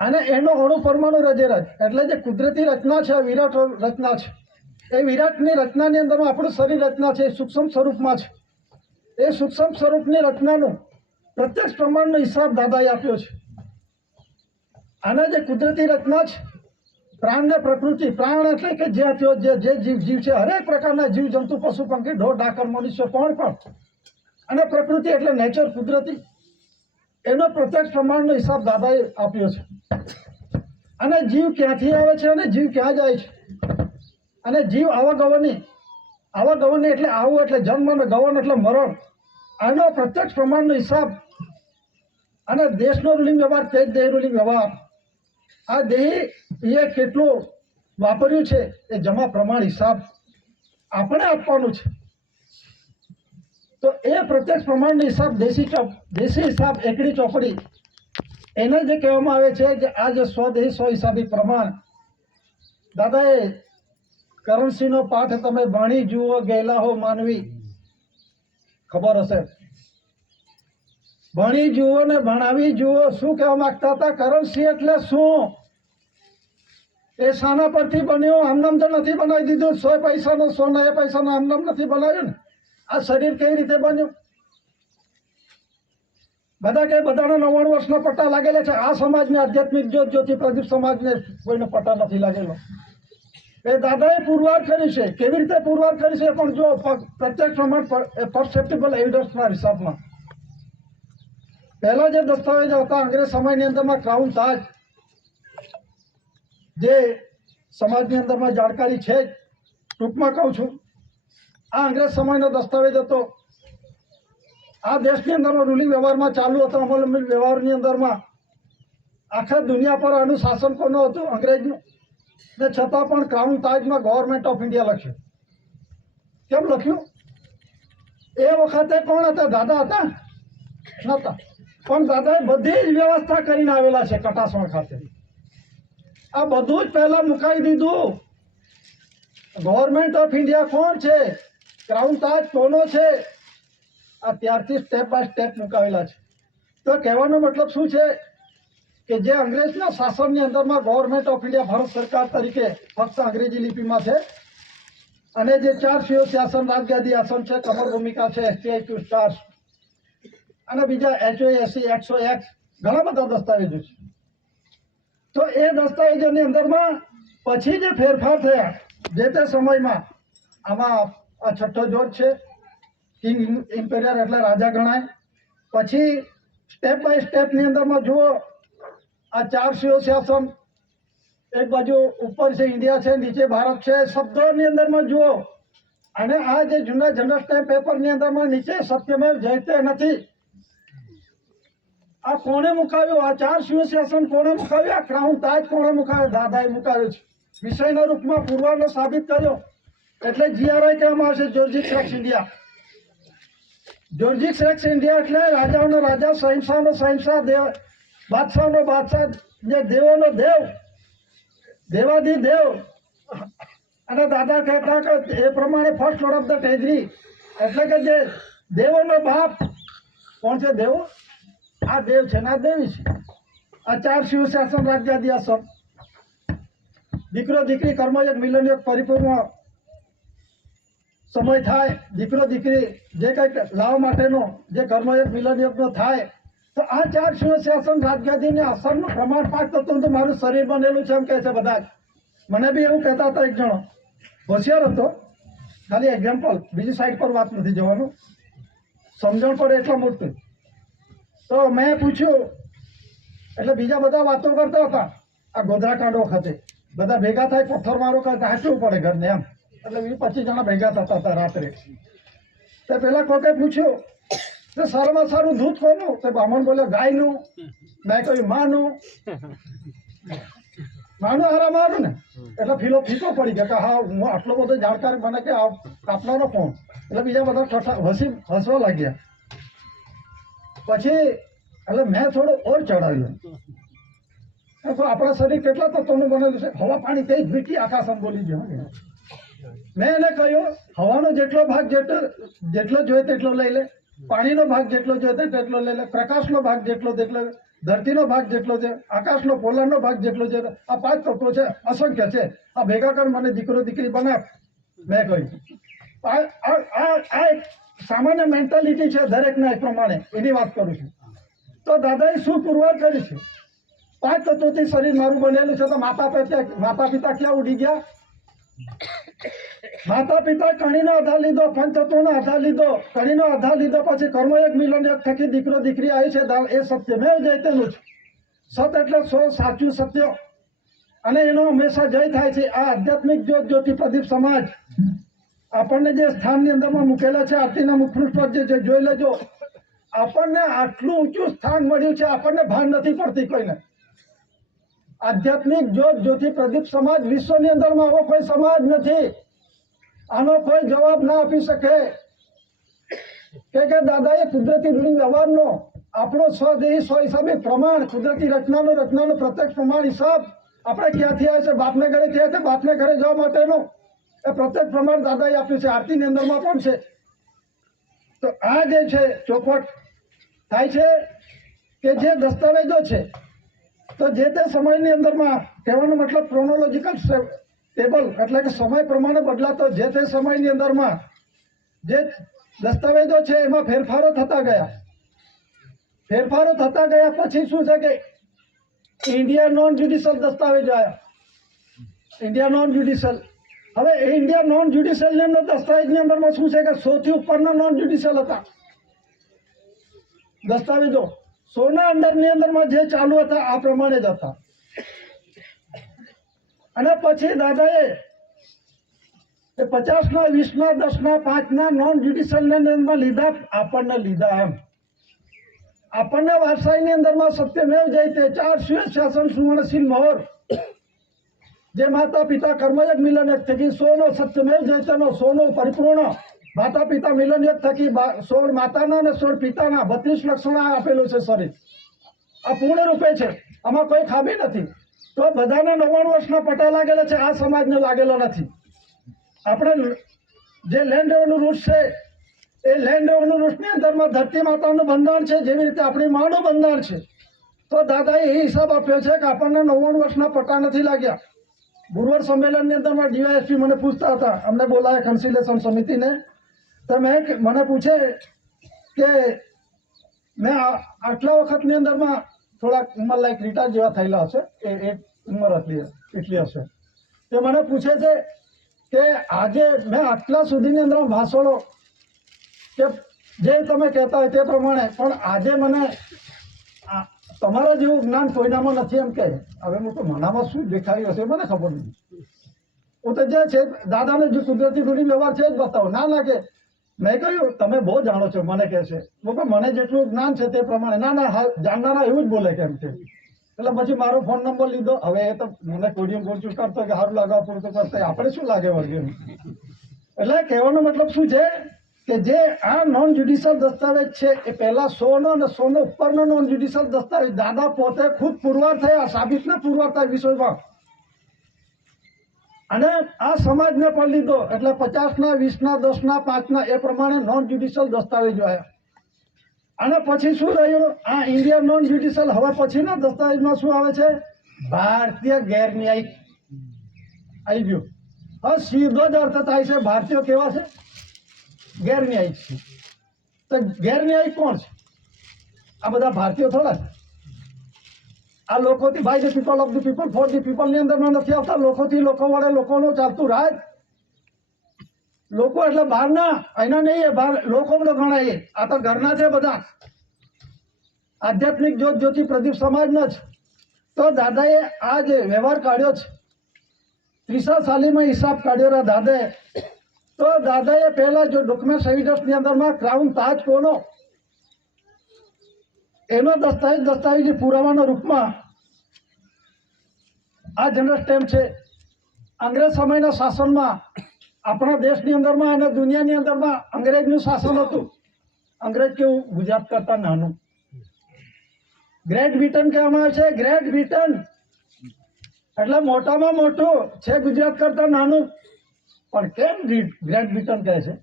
અને એનો અણુ પરમાણુ રજેરાજ, એટલે જે કુદરતી રચના છે, વિરાટ રચના છે. એ વિરાટની રચનાની અંદરમાં આપણું શરીર રચના છે, સૂક્ષ્મ સ્વરૂપમાં છે. એ સૂક્ષ્મ સ્વરૂપની રચનાનું પ્રત્યક્ષ પ્રમાણનો હિસાબ દાદાએ આપ્યો છે. આના જે કુદરતી રચના છે, પ્રાણ ને પ્રકૃતિ. પ્રાણ એટલે કે જે જીવ છે, હરેક પ્રકારના જીવ જંતુ, પશુ પંખી, ઢોર ઢાકર, મનુષ્ય, પણ. અને પ્રકૃતિ એટલે નેચર, કુદરતી. એનો પ્રત્યક્ષ પ્રમાણનો હિસાબ દાદાએ આપ્યો છે. અને જીવ ક્યાંથી આવે છે અને જીવ ક્યાં જાય છે, અને જીવ આવાગમનની એટલે આવું એટલે જન્મ અને ગમન એટલે મરણ, આનો પ્રત્યક્ષ પ્રમાણનો હિસાબ અને દેશનો રૂલિંગ વ્યવહાર તે જ દેહ રૂલિંગ વ્યવહાર. આ દેહ એ કેટલું વાપર્યું છે એ જમા પ્રમાણ હિસાબ આપણે આપવાનું છે. તો એ પ્રત્યક્ષ પ્રમાણનો હિસાબ દેશી હિસાબ એકડી ચોપડી એને જે કહેવામાં આવે છે કે આ જે સ્વદેહી સ્વ હિસાબી પ્રમાણ. દાદાએ કરણસિંહનો પાઠ તમે ભણી જુઓ, ગયેલા હો માનવી, ખબર હશે. ભણી જુઓ ને ભણાવી જુઓ. શું કહેવા માંગતા હતા? કરણસિંહ એટલે શું? એ શાના પરથી બન્યો? આમનામ તો નથી બનાવી દીધું. 100 પૈસાનો સોના, એ પૈસાનો આમનામ નથી બનાવ્યું ને. આ શરીર કેવી રીતે બન્યું? બધા કે બધાના 99 વર્ષના પટ્ટા લાગેલા છે. આ સમાજને આધ્યાત્મિક જ્યોતિ પ્રદીપ સમાજને કોઈનો પટ્ટા નથી લાગેલો. એ દાદાએ પુરવાર કરી છે. કેવી રીતે પુરવાર કરી છે પણ જો પ્રત્યક્ષ પ્રમાણ પરસેપ્ટેબલ એવિડન્સના હિસાબમાં. પહેલા જે દસ્તાવેજો હતા અંગ્રેજ સમયની અંદરમાં ક્રાઉન તાજ, જે સમાજની અંદરમાં જાણકારી છે, ટૂંકમાં કહું છું, આ અંગ્રેજ સમયનો દસ્તાવેજ હતો. આ દેશની અંદરમાં રૂલિંગ વ્યવહારમાં ચાલુ હતો, અમલ વ્યવહારની અંદરમાં આખા દુનિયા પર આનું શાસન કોનું હતું? અંગ્રેજનું. ને છતાં પણ ક્રાઉન તાજમાં ગવર્મેન્ટ ઓફ ઇન્ડિયા લખ્યું. કેમ લખ્યું? એ વખતે કોણ હતા? દાદા હતા? નહોતા. પણ દાદાએ બધી જ વ્યવસ્થા કરીને આવેલા છે કટાસણ ખાતે. આ બધું જ પહેલા મુકાઈ દીધું. ગવર્મેન્ટ ઓફ ઇન્ડિયા કોણ છે? ક્રાઉન તાજ કોનો છે? આ ત્યારથી સ્ટેપ બાય સ્ટેપ મુકાવેલા છે. તો કહેવાનો મતલબ શું છે કે જે અંગ્રેજના શાસનની અંદરમાં ગવર્મેન્ટ ઓફ ઇન્ડિયા ભારત સરકાર તરીકે ફક્ત અંગ્રેજી લિપિમાં છે, અને જે 4 શાસન, રાજગાદી આસન છે, કમર ભૂમિકા છે, STI ટુ સ્ટાર્સ અને બીજા HOAC, XOX ઘણા બધા દસ્તાવેજો છે. તો એ દસ્તાવેજોની અંદરમાં પછી જે ફેરફાર થયા જે તે સમયમાં, આમાં આ છઠ્ઠો જોડ છે, કિંગ ઇમ્પેરિયર એટલે રાજા ગણાય. પછી સ્ટેપ બાય સ્ટેપની અંદરમાં જુઓ, આ 4 શાસન, એક બાજુ ઉપર છે ઇન્ડિયા છે, નીચે ભારત છે, શબ્દોની અંદરમાં જુઓ. અને આ જે જૂના જનરલ સ્ટેમ્પ પેપરની અંદરમાં નીચે સત્યમેવ જયતે નથી. આ કોણે મુકાવ્યું? આ 4 શાસન કોણે મુકાવ્યું? આ ક્રાઉન તાજ કોણે મુકાવ્યો? દાદાએ મુકાવ્યો છે. વિષયના રૂપમાં પુરવાનો સાબિત કર્યો. એટલે GRI કહેવામાં આવશે, જોર્જિક રેક્સ ઇન્ડિયા. જોર્જિક રેક્સ ઇન્ડિયા એટલે રાજાઓનો રાજા, શહેનશાહનો શહેનશાહ, બાદશાહનો બાદશાહ, જે દેવોનો દેવ, દેવાધિ દેવ. અને દાદા કહેતા કે એ પ્રમાણે first lord of the treasury એટલે કે જે દેવોનો બાપ કોણ છે? દેવો. આ દેવ છે ને આ દેવી છે. આ 4 શાસન, રાજગાદી આસન, દીકરો દીકરી કર્મયોગ મિલનયોગ પરિપૂર્ણ સમય થાય, દીકરો દીકરી જે કંઈક લાવવા માટેનો જે કર્મયોગ મિલનયોગનો થાય, તો આ 4 શાસન, રાજગાદીને આસનનું પ્રમાણ 5 તત્વનું તો મારું શરીર બનેલું છે એમ કહે છે બધા જ. મને બી એવું કહેતા હતા. એક જણો હોશિયાર હતો, ખાલી એક્ઝામ્પલ, બીજી સાઈડ પર વાત નથી જવાનું, સમજણ પડે એટલા મોટું. તો મેં પૂછ્યું, એટલે બીજા બધા વાતો કરતા હતા. આ ગોધરાકાંડ વખતે બધા ભેગા થાય, પથ્થર મારો કરતા હાચવું પડે ઘરને એમ. એટલે 20-25 જણા ભેગા થતા હતા રાત્રે. તો પેલા કોકે પૂછ્યું કે સારામાં સારું દૂધ કોનું? તો બ્રાહ્મણ બોલ્યો ગાયનું. મેં કહ્યું માનું. માનું હારા મારું ને. એટલે ફીકો પડી ગયો કે હા, હું આટલો બધો જાણકાર બને કે કાપલાનો કોણ. એટલે બીજા બધા હસવા લાગ્યા. પછી એટલે મેં થોડું ઓર ચડાવ્યું. આપણા શરીર કેટલા તત્વોનું બનેલું છે? હવા, પાણી, તેજ, મીઠી, આકાશ. આમ બોલી ગયો. મેં એને કહ્યું હવાનો જેટલો ભાગ જેટલો જોઈએ તેટલો લઈ લે, પાણીનો ભાગ જેટલો જોઈએ તેટલો લઈ લે, પ્રકાશનો ભાગ જેટલો તેટલો, ધરતીનો ભાગ જેટલો છે, આકાશનો પોલારનો ભાગ જેટલો છે. આ 5 તત્વો છે, અસંખ્ય છે. આ ભેગા કર મને દીકરો દીકરી બનાવ. મેં કહ્યું આ એક સામાન્ય મેન્ટાલિટી છે દરેકના એ પ્રમાણે, એની વાત કરું છું. તો દાદાએ શું પુરવાર કરી છે? 5 તત્વોથી શરીર મારું બનેલું છે. તો માતા પિતા ક્યાં ઉડી ગયા? માતા પિતા કણીનો આધાર લીધો, પંચતત્વનો આધાર લીધો, કણીનો આધાર લીધો, પછી કર્મયોગ મિલનયોગ થકી દીકરો દીકરી આવી છે. એ સત્યમેવ જયતેનું છે. સત એટલે સો, સાચું, સત્ય, અને એનો હંમેશા જય થાય છે. આ આધ્યાત્મિક જ્યોતિ પ્રદીપ સમાજ આપણને જે સ્થાનની અંદરમાં મૂકેલા છે, આરતીના મુખપૃષ્ઠ પર જે જોઈ લેજો, આપણને આટલું ઊંચું સ્થાન મળ્યું છે, આપણને ભાન નથી પડતી કોઈને. આધ્યાત્મિક જ્યોતિ પ્રદીપ સમાજ વિશ્વની અંદરમાં આવો કોઈ સમાજ નથી. આનો કોઈ જવાબ ના આપી શકે કે દાદાએ કુદરતી રૂઢિ વ્યવહારનો આપણો સ્વદેહી સ્વ હિસાબે પ્રમાણ, કુદરતી રચનાનું પ્રત્યક્ષ પ્રમાણ હિસાબ આપણે ક્યાંથી આવે છે, બાપને ઘરે થયા છે, બાપને ઘરે જવા માટેનો એ પ્રત્યેક પ્રમાણ દાદાએ આપ્યું છે. આરતીની અંદરમાં પણ છે. તો આ જે છે ચોખવટ થાય છે કે જે દસ્તાવેજો છે, તો જે તે સમયની અંદરમાં, કહેવાનો મતલબ ક્રોનોલોજીકલ ટેબલ એટલે કે સમય પ્રમાણે બદલાતો જે તે સમયની અંદરમાં જે દસ્તાવેજો છે એમાં ફેરફારો થતા ગયા. ફેરફારો થતા ગયા પછી શું છે કે ઇન્ડિયા નોન જ્યુડિશિયલ દસ્તાવેજો આવ્યા. India non judicial. હવે એ ઇન્ડિયા નોન જ્યુડિશિયલની અંદર દસ્તાવેજની અંદરમાં શું છે કે 100 થી ઉપરના નોન જ્યુડિશિયલ હતા દસ્તાવેજો. 100ના અંડરની અંદરમાં જે ચાલુ હતા આ પ્રમાણે જ હતા. અને પછી દાદાએ 50ના, 20ના, 10ના, 5ના નોન જ્યુડિશિયલની અંદરમાં લીધા, આપણને લીધા. એમ આપણને વારસાઈની અંદરમાં સત્યમેવ જયતે, 4 શ્વેત શાસન સુવર્ણશીલ મહોર, જે માતા પિતા કર્મયોગ મિલન યોગ થકી 100નો સત્યમેવ જયતેનો 100નો પરિપૂર્ણ માતા પિતા મિલન યોગ થકી 16 માતાના અને 16 પિતાના 32 લક્ષણો આપેલું છે શરીર. આ પૂર્ણ રૂપે છે, આમાં કોઈ ખામી નથી. તો બધાને 99 વર્ષના પટા લાગેલા છે, આ સમાજને લાગેલો નથી. આપણે જે લેન્ડ રેવન્યુ રૂટ છે એ લેન્ડ રેવન્યુ રૂટની અંદરમાં ધરતી માતાનું બંધારણ છે, જેવી રીતે આપણી માનું બંધારણ છે. તો દાદાએ એ હિસાબ આપ્યો છે કે આપણને 99 વર્ષના પટ્ટા નથી લાગ્યા. ગુરુવાર સંમેલનની અંદરમાં ડીવાયએસપી મને પૂછતા હતા, અમને બોલાય કન્સિલેશન સમિતિને, તો મને પૂછે કે મેં આટલા વખતની અંદરમાં થોડાક ઉંમર લાયક રિટાયર જેવા થયેલા હશે, એ ઉંમર એટલી હશે. તે મને પૂછે છે કે આજે મેં આટલા સુધીની અંદર ભાષણો કે જે તમે કહેતા હોય તે પ્રમાણે, પણ આજે મને તમારા જેવું જ્ઞાન કોઈનામાં નથી એમ કે. હવે હું તો મનામાં શું દેખાડ્યું હશે મને ખબર નથી. હું તો જે છે દાદાને જે કુદરતી રૂઢિ વ્યવહાર છે જ બતાવો. ના લાગે મેં કહ્યું તમે બહુ જાણો છો, મને કહે છે મને જેટલું જ્ઞાન છે તે પ્રમાણે. ના જાણનારા એવું જ બોલે કેમ છે. એટલે પછી મારો ફોન નંબર લીધો. હવે એ તો મને કોડિયું ગોચું કરતો કે સારું લાગવા પૂરતું કરતા, આપણે શું લાગે વર્ગે. એટલે કહેવાનો મતલબ શું છે કે જે આ નોન જ્યુડિશિયલ દસ્તાવેજ છે એ પહેલા 100નો અને 100નો ઉપરનો નોન જ્યુડિશિયલ દસ્તાવેજ દાદા પોતે ખુદ પુરવાર થયા, સાબિતના પુરવાર થયા વિશ્વમાં. અને આ સમાજને પણ લીધો એટલે 50ના, 20ના, 10ના, 5ના એ પ્રમાણે નોન જ્યુડિશિયલ દસ્તાવેજો આવ્યા. અને પછી શું રહ્યું, આ ઇન્ડિયન નોન જ્યુડિશિયલ. હવે પછીના દસ્તાવેજમાં શું આવે છે, ભારતીય ગેરન્યાયિક આવી ગયું. હવે સીધો જ અર્થ થાય છે ભારતીય કેવા છે, ગેરન્યાયિક છે. તો ગેરન્યાયિક કોણ છે? આ બધા ભારતીયો થોડા છે. આ લોકોથી by the people, of the people, for the પીપલની અંદરમાં નથી આવતા. લોકોથી, લોકો વડે, લોકોનું ચાલતું રાજ. લોકો એટલે બહારના, એના નહીં, બહાર લોકો બધો ગણાય. આ તો ઘરના છે બધા. આધ્યાત્મિક જ્યોતિ પ્રદીપ સમાજના જ. તો દાદાએ આ જે વ્યવહાર કાઢ્યો છે, ત્રીસા સાલીમાં હિસાબ કાઢ્યો દાદાએ. તો દાદાએ પહેલા જો ડોક્યુમેન્ટ એવિડન્સની અંદરમાં ક્રાઉન તાજ કોનો એનો દસ્તાવેજ પુરાવાના રૂપમાં આ જનરલ સ્ટેમ્પ છે. અંગ્રેજ સમયના શાસનમાં આપણા દેશની અંદરમાં અને દુનિયાની અંદરમાં અંગ્રેજનું શાસન હતું. અંગ્રેજ કેવું, ગુજરાત કરતા નાનું. ગ્રેટ બ્રિટન કહેવામાં આવે છે. ગ્રેટ બ્રિટન એટલે મોટામાં મોટું છે, ગુજરાત કરતા નાનું. પણ કેમ ગ્રેટ બ્રિટન કહે છે?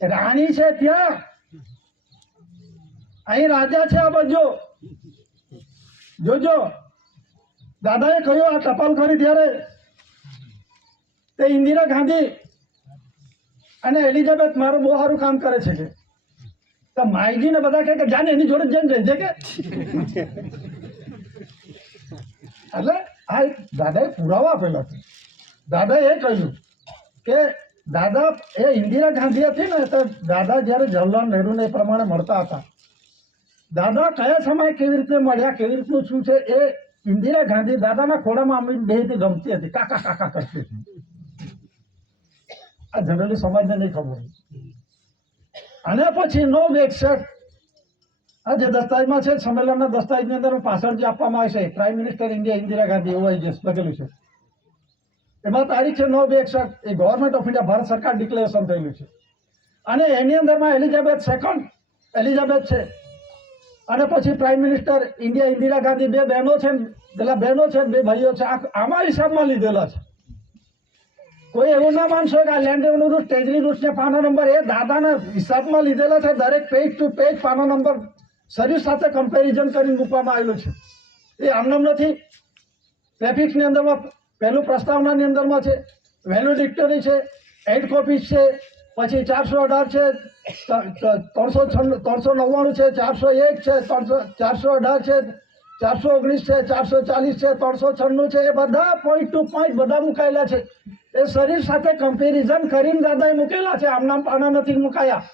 રાણી છે ત્યાં, અહીં રાજા છે આ બાજુ. જોજો દાદાએ કહ્યું આ ટપાલ કરી ત્યારે તે ઇન્દિરા ગાંધી અને એલિઝાબેથ મારું બહુ સારું કામ કરે છે કે તો માયજીને બધા કહે કે જાને એની જોડે જઈને રહેજે કે. એટલે આ દાદાએ પુરાવા આપેલા છે. દાદાએ એ કહ્યું કે દાદા એ ઇન્દિરા ગાંધી હતી ને, તો દાદા જ્યારે જવાહરલાલ નહેરુને એ પ્રમાણે મળતા હતા, દાદા કયા સમયે કેવી રીતે મળ્યા, કેવી રીતનું શું છે એ ઇન્દિરા ગાંધી દાદાના ખોળામાં અમે બે ગમતી હતી, કાકા કાકા કરતી હતી. આ જનરલી સમાજને નહીં ખબર. અને પછી નો વેક્સેટ આ જે દસ્તાવેજમાં છે, સંમેલનના દસ્તાવેજની અંદર પાછળ જે આપવામાં આવે છે, prime minister India Indira Gandhi એવું જે લખેલું છે, એમાં તારીખ છે 9/61. એ ગવર્મેન્ટ ઓફ ઇન્ડિયા ભારત સરકાર ડિક્લેરેશન થયેલું છે. અને એની અંદરમાં એલિઝાબેથ સેકન્ડ એલિઝાબેથ છે. અને પછી prime minister India Indira Gandhi બે બહેનો છે, પેલા બહેનો છે, બે ભાઈઓ છે. આમાં હિસાબમાં લીધેલા છે. કોઈ એવું ના માનશો કે આ land revenue rules, treasury rules ને પાનો નંબર એ દાદાના હિસાબમાં લીધેલા છે. દરેક પેજ ટુ પેજ પાનો નંબર શરીર સાથે કમ્પેરિઝન કરીને મૂકવામાં આવેલું છે. એ આમનામ નથી. ટ્રાફિકની અંદરમાં પહેલું પ્રસ્તાવનાની અંદરમાં છે, વેલ્યુડિક્ટરી છે, 8 કોપીઝ છે, પછી 418 છે, 399 છે, 401 છે, 418 છે, 419 છે, 440 છે, 396 છે. એ બધા પોઈન્ટ ટુ પોઈન્ટ બધા મુકાયેલા છે. એ શરીર સાથે કમ્પેરિઝન કરીને દાદાએ મૂકેલા છે, આમનામ પાના નથી મુકાયા.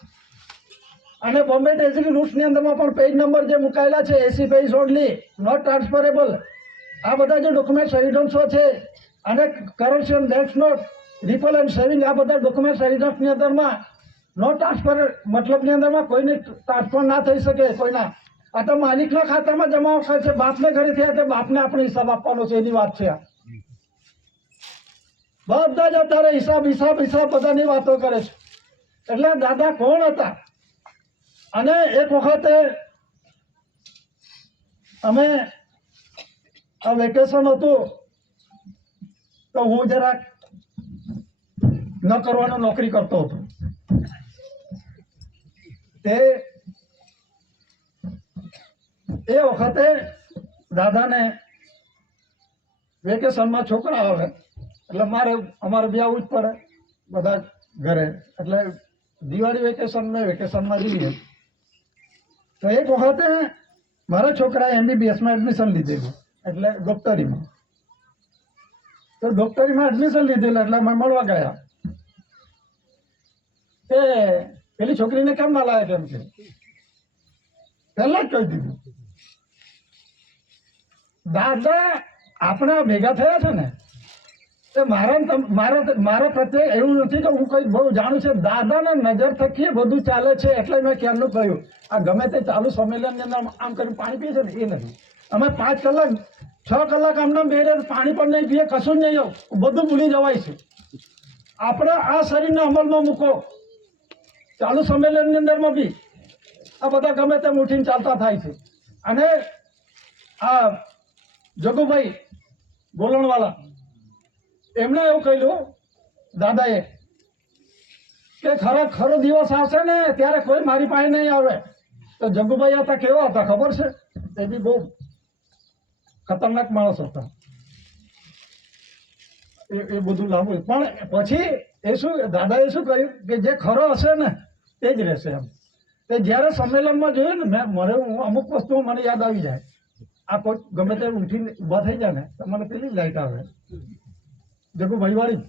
અને બોમ્બે ટ્રેજરી રૂલ્સની અંદરમાં પણ પેજ નંબર જે મુકાયેલા છે, 80 પેજ ઓનલી, નોટ ટ્રાન્સફરેબલ. આ બધા જે ડોક્યુમેન્ટ એવિડન્સો છે, અને currency bank note, ripple and saving, આ બધા ડોક્યુમેન્ટ એવિડન્સની અંદરમાં નો ટ્રાન્સફર મતલબની અંદરમાં કોઈને ટ્રાન્સફર ના થઈ શકે કોઈના. આ તો માલિકના ખાતામાં જમા કરે છે, બાપને ઘરે થયા તે બાપને આપણે હિસાબ આપવાનો છે, એની વાત છે. આ બધા જ અત્યારે હિસાબ હિસાબ હિસાબ બધાની વાતો કરે છે. એટલે દાદા કોણ હતા? અને એક વખતે અમે આ વેકેશન હતું તો હું જરાક ન કરવાનો નોકરી કરતો હતો. તે એ વખતે દાદાને વેકેશનમાં છોકરા આવે એટલે અમારે બી આવવું જ પડે બધા ઘરે. એટલે દિવાળી વેકેશન ને વેકેશનમાં જઈએ તો એક વખતે મારા છોકરાએ MBBSમાં એડમિશન લીધેલું, એટલે ડોક્ટરીમાં. તો ડોક્ટરીમાં એડમિશન લીધેલું એટલે અમે મળવા ગયા. તે પેલી છોકરીને કેમ ના લાવે કેમ કે પહેલા જ કહી દીધું. દાદા આપણા ભેગા થયા છે ને, તો મારા પ્રત્યે એવું નથી કે હું કઈ બહુ જાણું છે. દાદાના નજર થકી બધું ચાલે છે. એટલે મેં ક્યારનું કહ્યું, આ ગમે તે ચાલુ સંમેલનની અંદર આમ કરીને પાણી પીએ છે ને, એ નથી. અમે 5 કલાક 6 કલાક આમને બેરે પાણી પણ નહીં પીએ, કશું જ નહીં, બધું ભૂલી જવાય છે. આપણે આ શરીરને અમલમાં મૂકો. ચાલુ સંમેલનની અંદરમાં બી આ બધા ગમે તેમ ઉઠીને ચાલતા થાય છે. અને આ જગુભાઈ ગોલણવાલા, એમણે એવું કહ્યું દાદાએ કે ખરો દિવસ આવશે ને ત્યારે કોઈ મારી પાસે નહીં આવે. તો જગુભાઈ હતા કેવા હતા ખબર છે? એ બી બહુ ખતરનાક માણસ હતા. એ બધું લાંબુ પણ પછી એ શું દાદાએ શું કહ્યું કે જે ખરો હશે ને તે જ રહેશે. એમ તે જ્યારે સંમેલનમાં જોયું ને મને અમુક વસ્તુઓ મને યાદ આવી જાય. આ કોઈ ગમે તે ઉઠીને ઊભા થઈ જાય ને તો મને પેલી લાઈટ આવે જગુભાઈ વાળી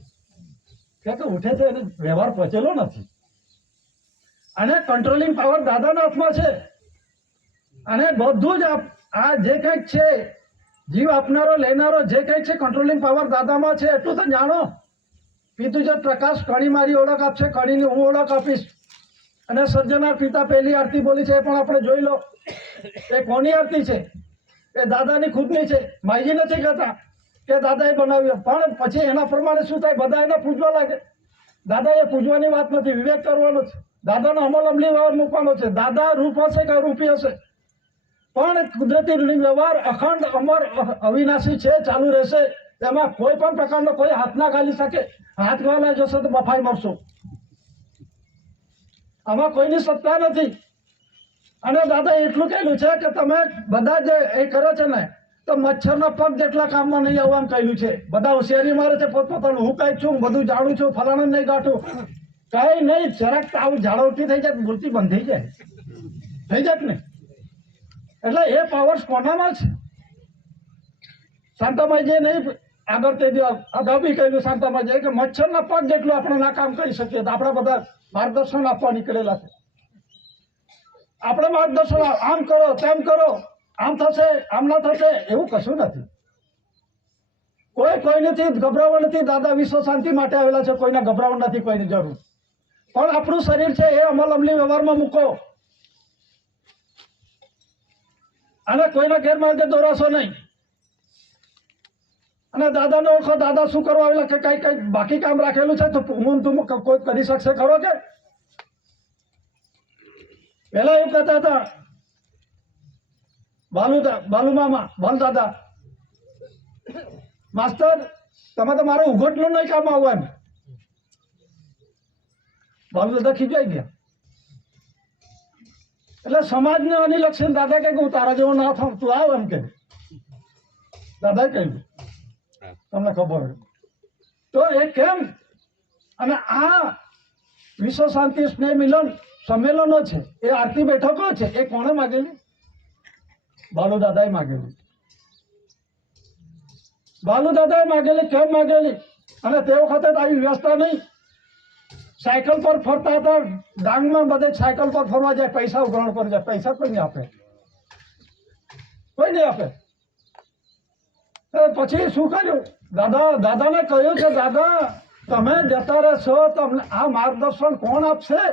કે ઉઠે છે એને વ્યવહાર પચેલો નથી. અને કંટ્રોલિંગ પાવર દાદાના હાથમાં છે. અને બધું જ આ જે કંઈક છે, જીવ આપનારો લેનારો જે કંઈક છે, કંટ્રોલિંગ પાવર દાદામાં છે. એટલું તો જાણો. પિતુજ પ્રકાશ કણી મારી ઓળખ આપશે, કણીની હું ઓળખ આપીશ. અને સજ્જનાર પિતા પહેલી આરતી બોલી છે એ પણ આપણે જોઈ લો. એ કોની આરતી છે? એ દાદાની ખુદની છે. માયજી નથી કહેતા કે દાદાએ બનાવ્યું, પણ પછી એના પ્રમાણે શું થાય, બધા એને પૂજવા લાગે. દાદાએ પૂજવાની વાત નથી, વિવેક કરવાનો છે. દાદાનો અમલ અમલી વ્યવહાર મૂકવાનો છે. દાદા રૂપ હશે કે અરૂપી હશે, પણ કુદરતી વ્યવહાર અખંડ અમર અવિનાશી છે, ચાલુ રહેશે. એમાં કોઈ પણ પ્રકારનો કોઈ હાથ ના ગાલી શકે. હાથ ગાલા જશે તો બફાઈ મરશો. આમાં કોઈની સત્તા નથી. અને દાદા એટલું કહેલું છે કે તમે બધા જે એ કરો છો ને તો મચ્છરના પગ જેટલા કામમાં નહીં આવવા કહેલું છે. બધા હોશિયારી મારે છે પોતપોતાનું. હું કઈક છું, બધું જાણું છું, ફલાણા નહીં ગાંઠું, કઈ નહીં. જરાક આવું ઝાડવટી થઈ જાય, મૂર્તિ બંધ થઈ જાય ને. એટલે એ પાવર્સ કોનામાં છે? શાંતામાજી નહીં આગળ તે અગાઉ બી કહ્યું શાંતામાજી કે મચ્છરના પગ જેટલું આપણે ના કામ કરી શકીએ. તો આપણા બધા માર્ગદર્શન આપવા નીકળેલા છે. આપણે માર્ગદર્શન આમ કરો તેમ કરો, આમ થશે આમ ના થશે એવું કશું નથી. કોઈથી ગભરાવા નથી. દાદા વિશ્વ શાંતિ માટે આવેલા છે. કોઈને ગભરાવા નથી, કોઈની જરૂર. પણ આપણું શરીર છે એ અમલ અમલી વ્યવહારમાં મૂકો અને કોઈના ગેરમાર્ગે દોરાશો નહીં. અને દાદાને ઓળખો. દાદા શું કરવા આવેલા કે કઈ બાકી કામ રાખેલું છે તો હું તું કોઈ કરી શકશે ખરો? કે પેલા એવું કહેતા હતા બાલુ મામા, બાલ દાદા, માસ્ટર તમે તો મારું ઉઘોટલું નહીં કામ આવવા. એમ બાલુ દાદા ખીજાઈ ગયા. એટલે સમાજને અનિલક્ષીને દાદા કે હું તારા જેવો ના થાવ, તું આવ એમ કે દાદાએ કહ્યું. તમને ખબર હોય તો એ કેમ? અને આ વિશ્વ શાંતિ સ્નેહ મિલન સંમેલનો છે, એ આરતી બેઠકો છે, એ કોણે માગેલી? બાલુ દાદાએ માગેલી. બાલુ દાદાએ માગેલી. કેમ માગેલી? અને તે વખતે આવી વ્યવસ્થા નહીં. સાયકલ પર ફરતા હતા. ડાંગમાં બધે સાયકલ પર ફરવા જાય, પૈસા ઉઘરાણ પર જાય. પૈસા કોઈ નહીં આપે, કોઈ નહીં આપે. પછી શું કર્યું? દાદાને કહ્યું કે દાદા તમે જતા રહેશો, તમને આ માર્ગદર્શન કોણ આપશે?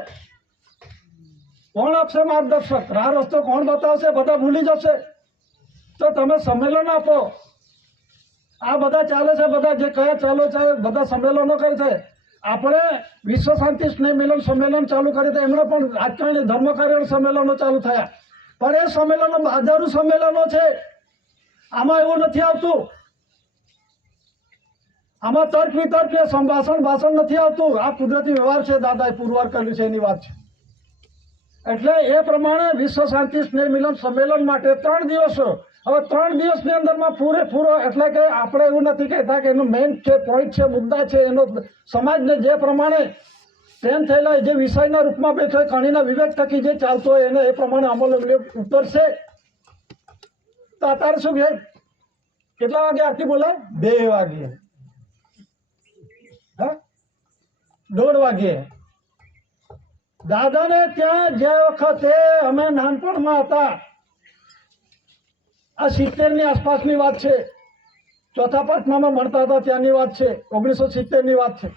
કોણ આપશે માર્ગદર્શક? રાહ રસ્તો કોણ બતાવશે? બધા ભૂલી જશે. તો તમે સંમેલન આપો. આ બધા ચાલે છે, બધા જે કયા ચાલો છે બધા સંમેલનો કરે છે. આપણે વિશ્વ શાંતિ સ્નેહ મિલન સંમેલન ચાલુ કર્યું તો એમણે પણ રાજકારણી ધર્મ કાર્ય સંમેલનો ચાલુ થયા. પણ એ સંમેલનો હજારો સંમેલનો છે. આમાં એવું નથી આવતું. આમાં તર્ક વિતર્ક કે ભાષણ નથી આવતું. આ કુદરતી વ્યવહાર છે. દાદાએ પુરવાર કર્યું છે એની વાત છે. એટલે એ પ્રમાણે વિશ્વ શાંતિ સ્નેહ મિલન સંમેલન માટે 3 દિવસો. હવે 3 દિવસની અંદરમાં પૂરેપૂરો, એટલે કે આપણે એવું નથી કહેતા કે એનું મેઇન છે, પોઈન્ટ છે, મુદ્દા છે, એનો સમાજને જે પ્રમાણે ટ્રેન થયેલા જે વિષયના રૂપમાં બેઠો કણીના વિવેક થકી જે ચાલતો હોય એને એ પ્રમાણે અમલ ઉતરશે. તો અત્યારે શું કહે? કેટલા વાગે આરતી બોલાય? 2 વાગે. હા, 1:30 વાગે. દાદાને ત્યાં જે વખતે અમે નાનપણમાં હતા, આ 70ની આસપાસની વાત છે, 4થા 5મામાં ભણતા હતા ત્યાંની વાત છે, 1970ની વાત છે.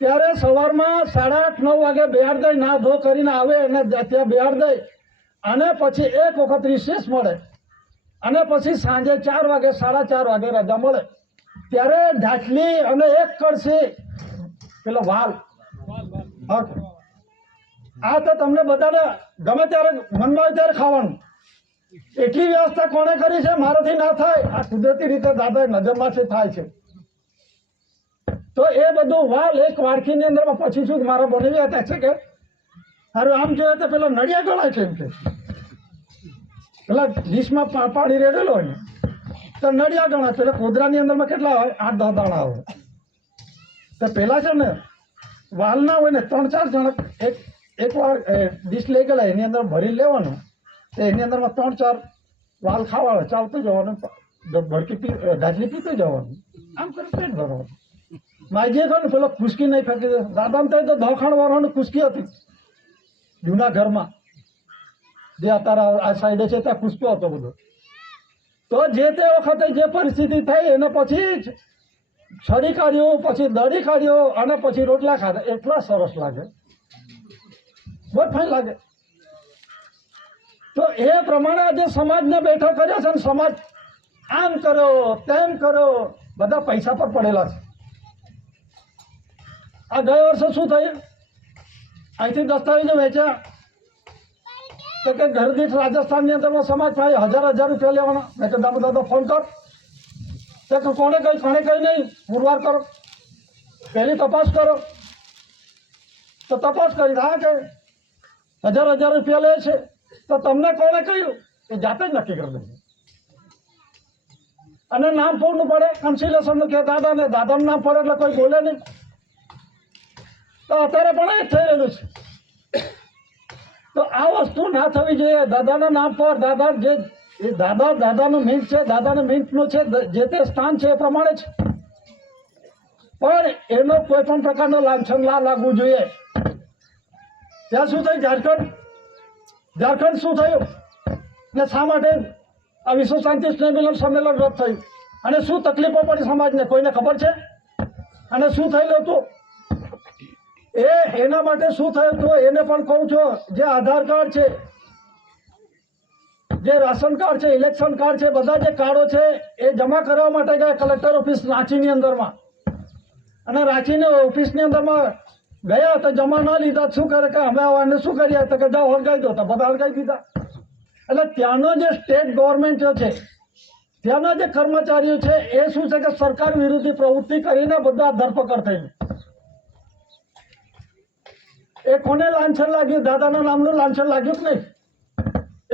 ત્યારે સવારમાં 8:30 9 વાગે બિહાર દઈ, ના ધો કરીને આવે અને ત્યાં બિહાર દઈ, અને પછી એક વખત રિસેસ મળે, અને પછી સાંજે 4 વાગે 4:30 વાગે રજા મળે. ત્યારે ઢાટલી અને એક કળશી પેલો વાલ. આ તો તમને બધાને ગમે ત્યારે મનમાં હોય ત્યારે ખાવાનું. એટલી વ્યવસ્થા કોણે કરી છે? મારાથી ના થાય. આ કુદરતી રીતે દાદા નજરમાંથી થાય છે. તો એ બધું વાલ એક વાડકીની અંદરમાં પછી શું મારા બનાવ્યા હતા છે કે સારું આમ જોઈએ તો પેલો નડિયા ગણાય છે. એમ કે પેલા ડીશમાં પાણી રેડેલો હોય ને તો નડિયા ગણાય. પેલા કોદરાની અંદરમાં કેટલા હોય? 8-10 દાણા હોય. તો પેલા છે ને વાલ ના હોય ને 3-4 જણા એક વાર ડીશ લઈ ગયેલા, એની અંદર ભરી લેવાનું. એની અંદરમાં 3-4 વાલ ખાવા ચાલતું જવાનું, ઢાટલી પીતું જવાનું. આમ કરી પેટ ભરવાનું. માગીએ કહો ને પેલો ખુશકી નહીં ફેંકી દે. દાદાને તો દવાખાણ વાળાની ખુશકી હતી જૂના ઘરમાં, જે અત્યારે આ સાઈડે છે ત્યાં ખુશકો હતો બધો. તો જે તે વખતે જે પરિસ્થિતિ થઈ એને પછી છડી કાઢ્યો, પછી દડી કાઢ્યો અને પછી રોટલા ખાધા. એટલા સરસ લાગે, બહુ ફાઇન લાગે. તો એ પ્રમાણે આજે સમાજને બેઠો કર્યો છે. ને સમાજ આમ કરો તેમ કરો, બધા પૈસા પર પડેલા છે. આ ગયા વર્ષે શું થયું? અહીંથી દસ્તાવેજો વેચ્યા તો કે ઘર દીઠ રાજસ્થાનની અંદરમાં સમાજ પાસે 1000 રૂપિયા લેવાના. મેં તો દાદા ફોન કર તો કોણે કઈ નહીં, પુરવાર કરો, પહેલી તપાસ કરો. તો તપાસ કરી હા કે 1000 રૂપિયા લે છે. તો તમને કોણે કહ્યું? એ જાતે જ નક્કી કરી દે. અને નામ પૂર્ણ પડે કન્સિલેશનનું કે દાદાને, દાદાનું નામ પડે એટલે કોઈ બોલે નહીં. તો અત્યારે પણ એ જ થઈ રહેલું છે. તો આ વસ્તુ ના થવી જોઈએ. દાદાના નામ પર દાદા જે દાદાનું મિન્ટ છે, દાદાના મિન્ટનું છે, જે તે સ્થાન છે એ પ્રમાણે છે. પણ એનો કોઈ પણ પ્રકારનો લાંછન ના લાગવું જોઈએ. ત્યાં શું થાય? ઝારખંડ ઝારખંડ શું થયું ને શા માટે આ વિશ્વ શાંતિ સંમેલન રદ થયું અને શું તકલીફો પડી સમાજને કોઈને ખબર છે? અને શું થયેલું હતું એના માટે શું થયું હતું એને પણ કહું છું. જે આધાર કાર્ડ છે, જે રાશન કાર્ડ છે, ઇલેક્શન કાર્ડ છે, બધા જે કાર્ડો છે એ જમા કરવા માટે ગયા કલેક્ટર ઓફિસ રાંચીની અંદરમાં. અને રાંચીની ઓફિસની અંદરમાં ગયા તો જમા ન લીધા. શું કરે કે અમે આને શું કરીએ તો કે જાઓ હળગાવી દો, તો બધા હળગાવી દીધા. એટલે ત્યાંનો જે સ્ટેટ ગવર્મેન્ટ છે, ત્યાંના જે કર્મચારીઓ છે એ શું છે કે સરકાર વિરોધી પ્રવૃત્તિ કરીને બધા ધરપકડ થઈ. એ કોને લાંછન લાગ્યું? દાદાના નામનું લાંછન લાગ્યું કે નહીં?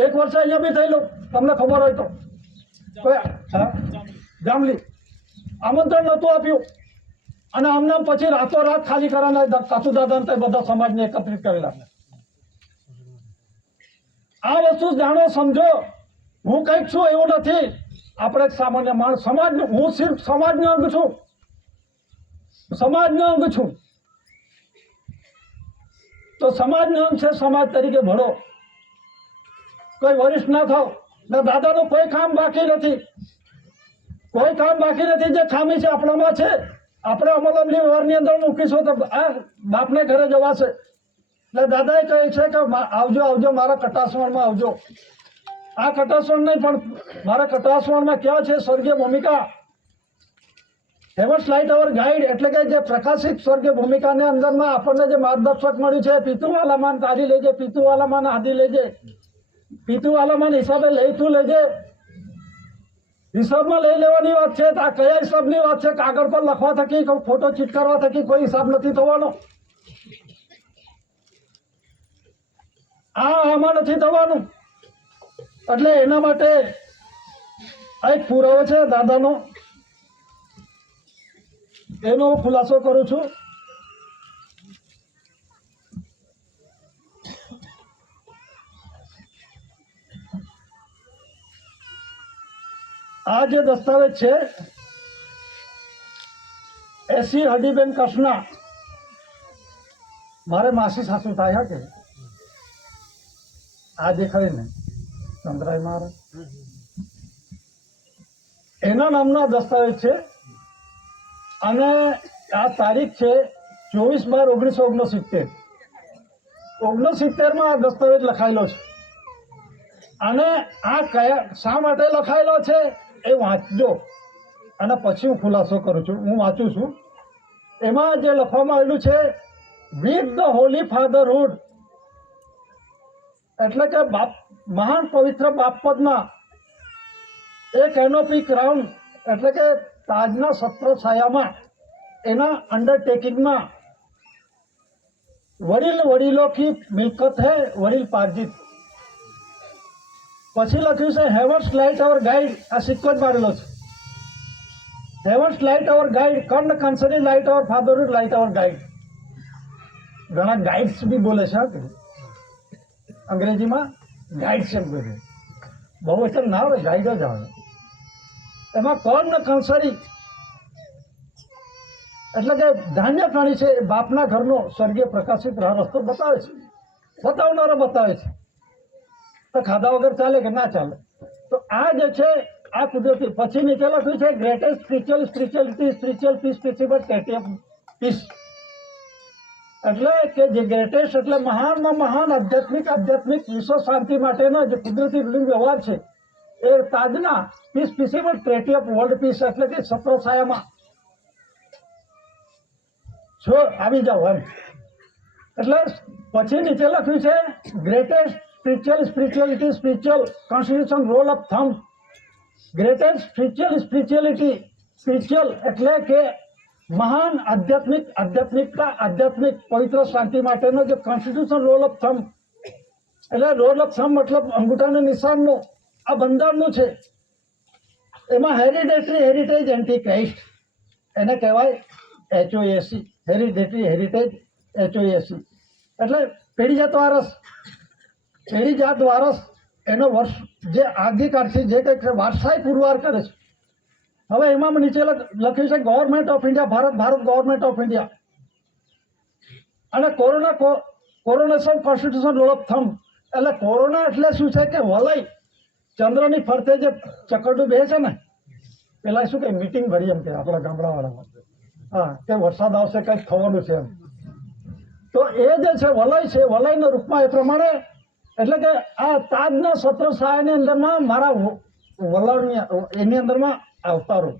1 વર્ષ અહીંયા બી થયેલું, તમને ખબર હોય તો. જામલી આમંત્રણ નહોતું આપ્યું અને આમને પછી રાતોરાત ખાલી કરવાના કાતુ દાદાને બધા સમાજને એકત્રિત કરેલા. આ વસ્તુ જાણો, સમજો. હું કંઈક છું એવું નથી. આપણે સામાન્ય માણસ, સમાજ, હું સિર્ફ સમાજનો અંગ છું, સમાજનો અંગ છું. તો સમાજનો અંગ છે, સમાજ તરીકે ભળો. કોઈ વરિષ્ઠ ના થાવ. ને દાદાનું કોઈ કામ બાકી નથી, કોઈ કામ બાકી નથી. જે ખામી છે આપણામાં છે, આપણે અમલમની વ્યવહારની અંદર મૂકીશું તો આ બાપને ઘરે જવાશે. એટલે દાદાએ કહે છે કે આવજો આવજો, મારા કટાસવણમાં આવજો. આ કટાસવણ નહીં પણ મારા કટાસવણમાં ક્યાં છે સ્વર્ગીય ભૂમિકા, હેવર્સ લાઇટ અવર ગાઈડ, એટલે કે જે પ્રકાશિત સ્વર્ગીય ભૂમિકાની અંદરમાં આપણને જે માર્ગદર્શક મળ્યું છે, પીતુવાલામાન તારી લેજે, પીતુવાલામાન આદિ લેજે, પીતુવાલામાન હિસાબે લઈ તું લેજે. હિસાબમાં લઈ લેવાની વાત છે. આ કયા હિસાબની વાત છે? કાગળ પર લખવા થકી, ફોટો ચીટકારવા થકી કોઈ હિસાબ નથી થવાનો. આમાં નથી થવાનું. એટલે એના માટે આ એક પુરાવો છે દાદાનો, એનો ખુલાસો કરું છું. આ જે દસ્તાવેજ છે એસી હડીબેન કૃષ્ણા, મારે માસી સાસુ થાય કે આ દેખાય ને ચંદ્રાય મારે, એના નામનો દસ્તાવેજ છે. અને આ તારીખ છે 24/12/1969. 69માં આ દસ્તાવેજ લખાયેલો છે. અને આ કયા શા માટે લખાયેલો છે એ વાંચજો અને પછી હું ખુલાસો કરું છું. હું વાંચું છું. એમાં જે લખવામાં આવેલું છે, વિથ ધ હોલી ફાધરહુડ, એટલે કે બાપ, મહાન પવિત્ર બાપપદમાં એક એનઓપી ક્રાઉન, એટલે કે તાજના સત્ર છાયામાં, એના અંડરટેકિંગમાં વડીલો કી મિલકત હૈ વડીલ પાર્જિત. પછી લખ્યું છે હેવર્સ લાઇટ અવર ગાઈડ. આ સિક્કો જ મારેલો છે. હેવર્સ light our guide, Karna કંસરી light hour ફાધરહુડ light our guide. ઘણા ગાઈડ્સ બી બોલે છે કે અંગ્રેજીમાં ગાઈડ્સ એમ કહે. બહુવચન ના આવે, ગાઈડ જ આવે. એમાં કર્ણ કંસરી એટલે કે ધાન્ય પ્રાણી છે. બાપના ઘરનો સ્વર્ગીય પ્રકાશિત રસ્તો બતાવે છે, બતાવનારો બતાવે છે. તો ખાધા વગર ચાલે કે ના ચાલે? તો આ જે છે આ કુદરતી. પછી નીચે લખ્યું છે greatest spirituality, spiritual peace, spiritual state of peace. એટલે કે જે ગ્રેટેસ્ટ એટલે મહાનમાં મહાન આધ્યાત્મિક વિશ્વ શાંતિ માટેનો જે કુદરતી વ્યવહાર છે એ તાજના પીસ, પીસેબલ ટ્રેટી ઓફ વર્લ્ડ પીસ, એટલે કે સત્ર છાયામાં છો આવી જાઓ એમ. એટલે પછી નીચે લખ્યું છે greatest spirituality, spiritual constitution rule of thumb. Greatest spirituality, spiritual એટલે કે મહાન આધ્યાત્મિક પવિત્ર શાંતિ માટેનો જે કોન્સ્ટિટ્યુશન રોલ ઓફ થમ્બ, એટલે રોલ ઓફ થમ્બ મતલબ અંગૂઠાના નિશાનનું આ બંધારણનું છે. એમાં હેરિટેજ એન્ટી ક્રાઇસ્ટ એને કહેવાય HOAC, હેરિટેજ HOAC. એટલે પેઢી જાત વારસ એનો વર્ષ જે આગીકારથી જે કંઈક વારસાઈ પુરવાર કરે છે. હવે એમાં નીચે લખ્યું છે government of India, Bharat government of India. અને coronation constitution rule of thumb, એટલે કોરોના એટલે શું છે કે વલય ચંદ્રની ફરતે જે ચકરડું બે છે ને, પેલા શું કે મીટિંગ ભરી એમ કે આપણા ગામડાવાળામાં, હા, કે વરસાદ આવશે કંઈક થવાનું છે એમ. તો એ જે છે વલય છે, વલયના રૂપમાં એ પ્રમાણે, એટલે કે આ તાજના સત્ર સહાયની અંદરમાં મારા વલણની એની અંદરમાં અવતારો,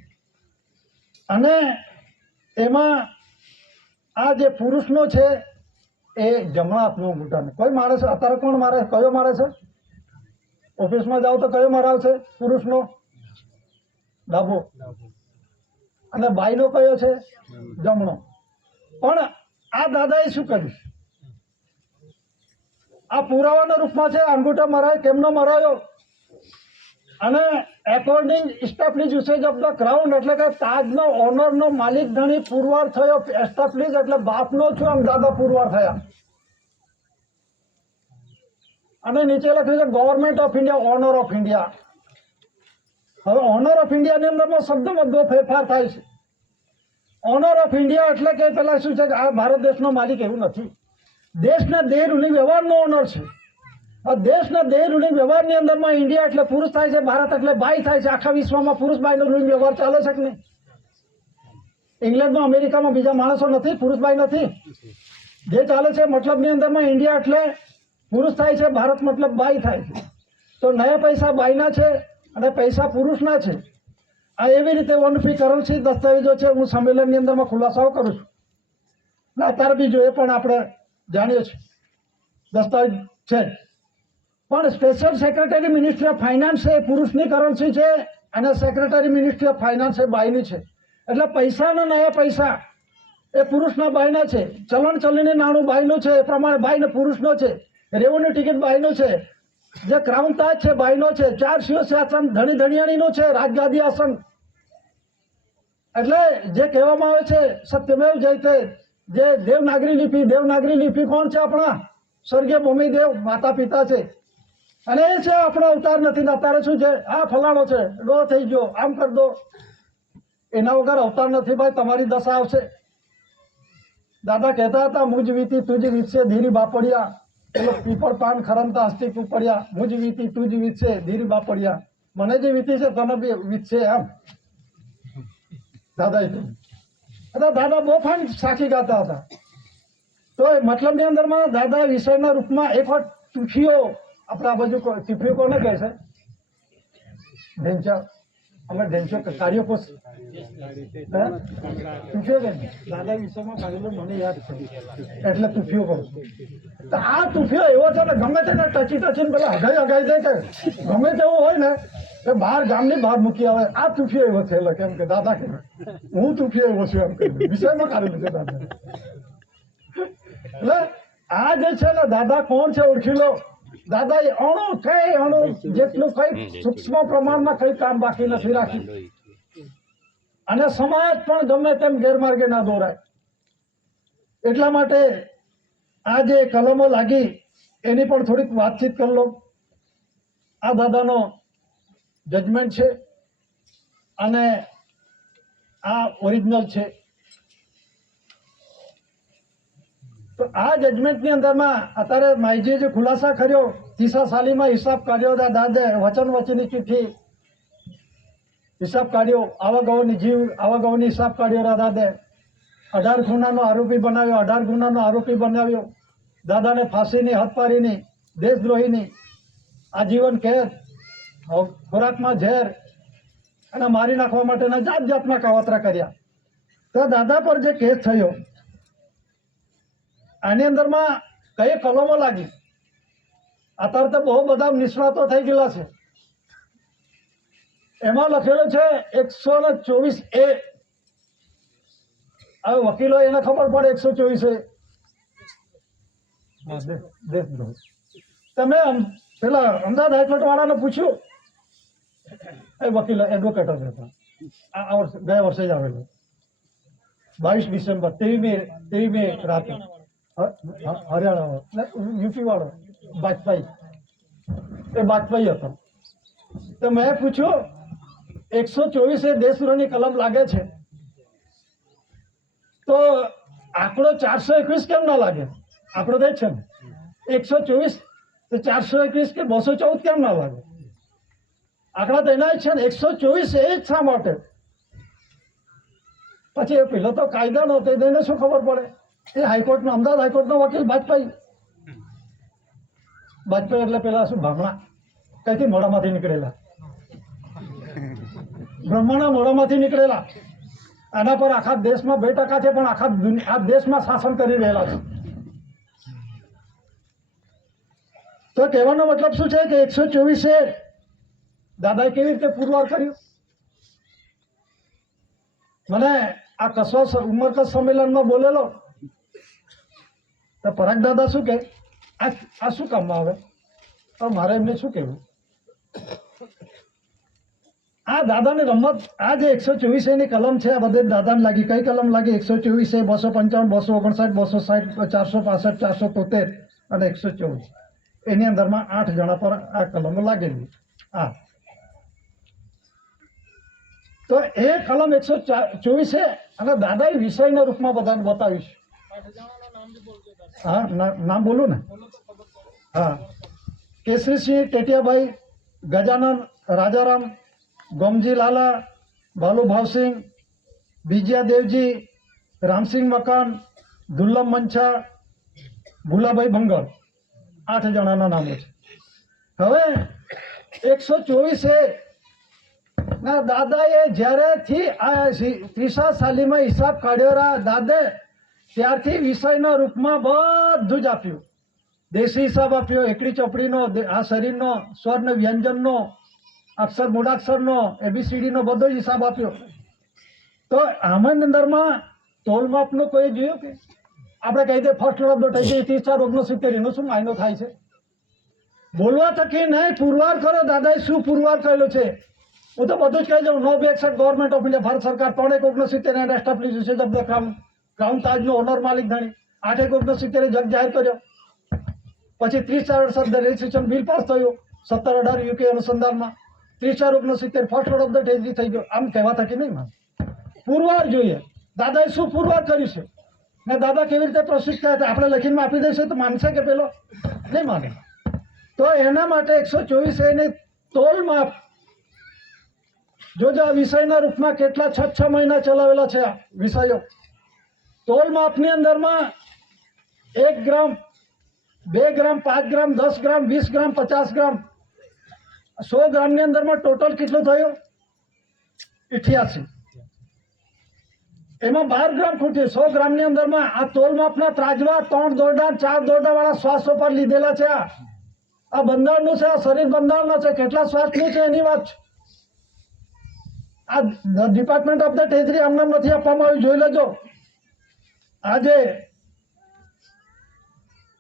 અને એમાં આ જે પુરુષનો છે એ જમણા હાથનો અંગૂઠાને કોઈ મારે છે અત્યારે? કોણ મારે? કયો મારે છે? ઓફિસમાં જાઓ તો કયો મરાવ છે? પુરુષનો ડાબો, અને બાઈનો કયો છે? જમણો. પણ આ દાદાએ શું કર્યું? આ પુરાવાના રૂપમાં છે. અંગૂઠો મરાય, કેમનો મરાયો? અને according establish usage of the crown, એટલે કે તાજનો ઓનરનો માલિક ધણી પુરવાર થયો. એસ્ટાબ્લિશ એટલે બાપનો છું, આમ દાદા પુરવાર થયા. અને નીચે લખ્યું છે government of India, honour of India. હવે ઓનર ઓફ ઇન્ડિયાની અંદરમાં શબ્દમાં બહુ ફેરફાર થાય છે. ઓનર ઓફ ઇન્ડિયા એટલે કે પેલા શું છે કે આ ભારત દેશનો માલિક એવું નથી. દેશના દેહ રૂઢિ વ્યવહારનો ઓનર છે. આ દેશના દેહ રૂઢિ વ્યવહારની અંદરમાં ઇન્ડિયા એટલે પુરુષ થાય છે, ભારત એટલે બાઈ થાય છે. આખા વિશ્વમાં પુરુષ બાઈનો રૂઢિ વ્યવહાર ચાલે છે કે નહીં? ઇંગ્લેન્ડમાં, અમેરિકામાં બીજા માણસો નથી, પુરુષ બાઈ નથી. જે ચાલે છે મતલબની અંદરમાં ઇન્ડિયા એટલે પુરુષ થાય છે, ભારત મતલબ બાઈ થાય છે. તો નયા પૈસા બાઈના છે અને પૈસા પુરુષના છે. આ એવી રીતે વન ફી કરન્સી દસ્તાવેજો છે. હું સંમેલનની અંદરમાં ખુલાસાઓ કરું છું. ને અત્યારે બીજું એ પણ આપણે જાણીએ છીએ દસ્તાવેજ છે. પણ special secretary ministry of finance એ પુરુષની કરન્સી છે અને સેક્રેટરી મિનિસ્ટ્રી ઓફ ફાઇનાન્સ એ બાઈની છે. એટલે પૈસાના નયા પૈસા એ પુરુષના બાઈના છે. ચલણ ચલણી નાણું બાઈનું છે, એ પ્રમાણે બાઈને પુરુષનો છે. રેવન્યુ ટિકિટ બાઈનું છે. જે ક્રાઉન તાજ છે બાઈનો છે. 4 શિવશાસન ધણી ધણિયાણીનું છે. રાજગાદી આસન, એટલે જે કહેવામાં આવે છે સત્યમેવ જયતે, જે દેવનાગરી લિપિ કોણ છે? આપણા સ્વર્ગીય ભૂમિદેવ માતા પિતા છે. અને એ છે આપણો અવતાર નથી. અત્યારે શું છે? આ ફલાણો છે, ડો થઈ ગયો, આમ કરી દો. એના વગર અવતાર નથી ભાઈ. તમારી દશા આવશે. દાદા કહેતા હતા મુજ વીતી તુજ વીતશે ધીરી બાપડિયા. પેલો પીપળ પાન ખરમતા હસ્તી કુપડિયા. મુજ વીતી તુજ વીતશે ધીરી બાપડિયા. મને જે વીતી છે તને બી વીતશે એમ દાદા હતા. દાદા બહુ ફાઇન સાખી ગાતા હતા. તો મતલબની અંદરમાં દાદા વિષયના રૂપમાં એક વાર તુફીઓ, આપણે આ બાજુ તુફીઓ કોને કહે છે? ઢેંચા. અમે ઢેંચો કાર્યકોષ તુફીઓ કે દાદા વિષયમાં કાઢેલું મને યાદ છે એટલે તુફીઓ કહું છું. તો આ તુફીઓ એવો છે ને ગમે તેને ટચીને પેલા હગાઈ દે કે ગમે તેવું હોય ને એ બહાર ગામની બહાર મૂકી આવે. આ તુફીઓ એવો થયેલો કેમ કે દાદા કે હું તુફીઓ એવો છું એમ કે વિષયમાં કાઢેલું છે દાદા. એટલે આ જે છે ને દાદા કોણ છે ઓળખી લો. દાદા એ અણુ જેટલું કઈ સૂક્ષ્મ પ્રમાણમાં કઈ કામ બાકી નથી રાખ્યું. અને સમાજ પણ ગમે તેમ ગેરમાર્ગે ના દોરાય એટલા માટે આ જે કલમો લાગી એની પણ થોડીક વાતચીત કરી લો. આ દાદાનો જજમેન્ટ છે અને આ ઓરિજિનલ છે. તો આ જજમેન્ટની અંદરમાં અત્યારે માઈજીએ જે ખુલાસા કર્યો, 30 સાલીમાં હિસાબ કાઢ્યો, દાદે વચન વચની ચિઠ્ઠી હિસાબ કાઢ્યો, આવાગવાની જીવ આવાગવાની હિસાબ કાઢ્યો. દાદે 18 ગુનાનો આરોપી બનાવ્યો, 18 ગુનાનો આરોપી બનાવ્યો. દાદાને ફાંસીની, હથપારીની, દેશદ્રોહીની, આજીવન કેદ, ખોરાકમાં ઝેર અને મારી નાખવા માટેના જાત જાતના કાવતરા કર્યા. તો દાદા પર જે કેસ થયો આની અંદરમાં કઈ કલમો લાગી? અત્યારે તો બહુ બધા નિષ્ણાતો થઈ ગયેલા છે. એમાં લખેલું છે 124A. હવે વકીલો એને ખબર પડે 124A. તમે પેલા અમદાવાદ હાઈકોર્ટ વાળાને પૂછ્યું? એ વકીલ એડવોકેટ જ હતા. આ વર્ષે ગયા વર્ષે જ આવેલો 22 ડિસેમ્બર 23 રાતે હરિયાણા યુપી વાળો વાજપાઈ, એ વાજપાઈ હતો. તો મેં પૂછ્યું 124 દેશદ્રોહની કલમ લાગે છે તો આંકડો 421 કેમ ના લાગે? આંકડો દે છે ને 124 તો 421 કે 214 કેમ ના લાગે? આંકડા તો એના જ છે ને. 124 એ જ શા માટે? પછી એ પેલો તો કાયદાનો હતો, એને શું ખબર પડે? એ હાઈકોર્ટનો, અમદાવાદ હાઈકોર્ટનો વકીલ વાજપેયી એટલે પેલા શું ભામણા કઈથી મોઢામાંથી નીકળેલા, બ્રહ્માના મોઢામાંથી નીકળેલા. આના પર આખા દેશમાં 2% છે, પણ આ દેશમાં શાસન કરી રહેલા છે. તો કહેવાનો મતલબ શું છે કે 124 દાદાએ કેવી રીતે પુરવાર કર્યું? મને આ કસવા ઉમરકસ સંમેલનમાં બોલેલો તો પરાગ દાદા શું કે આ શું કામમાં આવે? પણ મારે એમને શું કહેવું? આ દાદાની રમત, આ જે 124 ની કલમ છે, આ બધે દાદાને લાગી. કઈ કલમ લાગી? 124, 255, 259, 260, 465, 473 અને 124. એની અંદરમાં 8 જણા પર આ કલમો લાગેલી. તો એ કલમ 124 અને દાદાએ વિષયના રૂપમાં બધાને બતાવ્યું છે. હા, નામ બોલું ને? હા, કેસરીસિંહ ટેટિયાભાઈ, ગજાનન, રાજારામ, ગોમજી લાલા, બાલુ ભાવસિંહ, બીજિયા દેવજી, રામસિંહ મકાન, દુલ્લમ મંછા, ભુલાભાઈ ભંગર. 8 જણાના નામો છે. હવે 124 ના દાદાએ જ્યારેથી આ ત્રીસા સાલીમાં હિસાબ કાઢ્યો દાદે, ત્યારથી વિષયના રૂપમાં બધું જ આપ્યું. દેશી હિસાબ આપ્યો, એકડી ચોપડીનો, આ શરીરનો, સ્વર ને વ્યંજનનો, અક્ષર મૂળાક્ષરનો, ABCD નો બધો જ હિસાબ આપ્યો. તો આમાં અંદરમાં તોલમાપનું કોઈ જોયું કે? આપણે કહી દે ફર્સ્ટ રબ્દો થઈ ગઈ 30/4/69, એનો શું માયનો થાય છે? બોલવા થકી નહીં, પુરવાર કરો. દાદાએ શું પુરવાર કરેલો છે? હું તો બધું જ કહી દઉં. 9 261 ગવર્મેન્ટ ઓફ ઇન્ડિયા, ભારત સરકાર 3/1/69 એન્ડ એસ્ટાબ્લિશ છે ધ ક્રાઉન તાજનો ઓનર માલિક ધણી. 8/1/69 જગ જાહેર કર્યો. પછી 30/4/7 રજિસ્ટ્રેશન બિલ પાસ થયું 17/18 UK અનુસંધાનમાં. 30/4/69 ફર્સ્ટ ઓફ ધ ટેજરી થઈ ગયો. આમ કહેવા થકી નહીં માન, પુરવાર જોઈએ. દાદાએ શું પુરવાર કર્યું છે ને દાદા કેવી રીતે પ્રસ્તુત થયા હતા? આપણે લખીને આપી દઈશું તો માનશે કે પેલો? નહીં માને. તો એના માટે 124 ની તોલમાપ જોજો. આ વિષયના રૂપમાં કેટલા 6 મહિના ચલાવેલા છે આ વિષયો. તોલમાપની અંદરમાં 1 ગ્રામ, 2 ગ્રામ, 5 ગ્રામ, 10 ગ્રામ, 20 ગ્રામ, 50 ગ્રામ, 100 ગ્રામની અંદરમાં ટોટલ કેટલું થયું? 88. એમાં 12 ગ્રામ ખૂટ્યું. 100 ગ્રામની અંદરમાં આ તોલમાપના ત્રાજવા 3 દોરડા 4 દોરડા વાળા શ્વાસો પર લીધેલા છે. આ બંધારણનું છે, આ શરીર બંધારણનું છે. કેટલા શ્વાસનું છે એની વાત છે. આ ડિપાર્ટમેન્ટ ઓફ ધ ટ્રેઝરી આમને નથી આપવામાં આવ્યું, જોઈ લેજો. આજે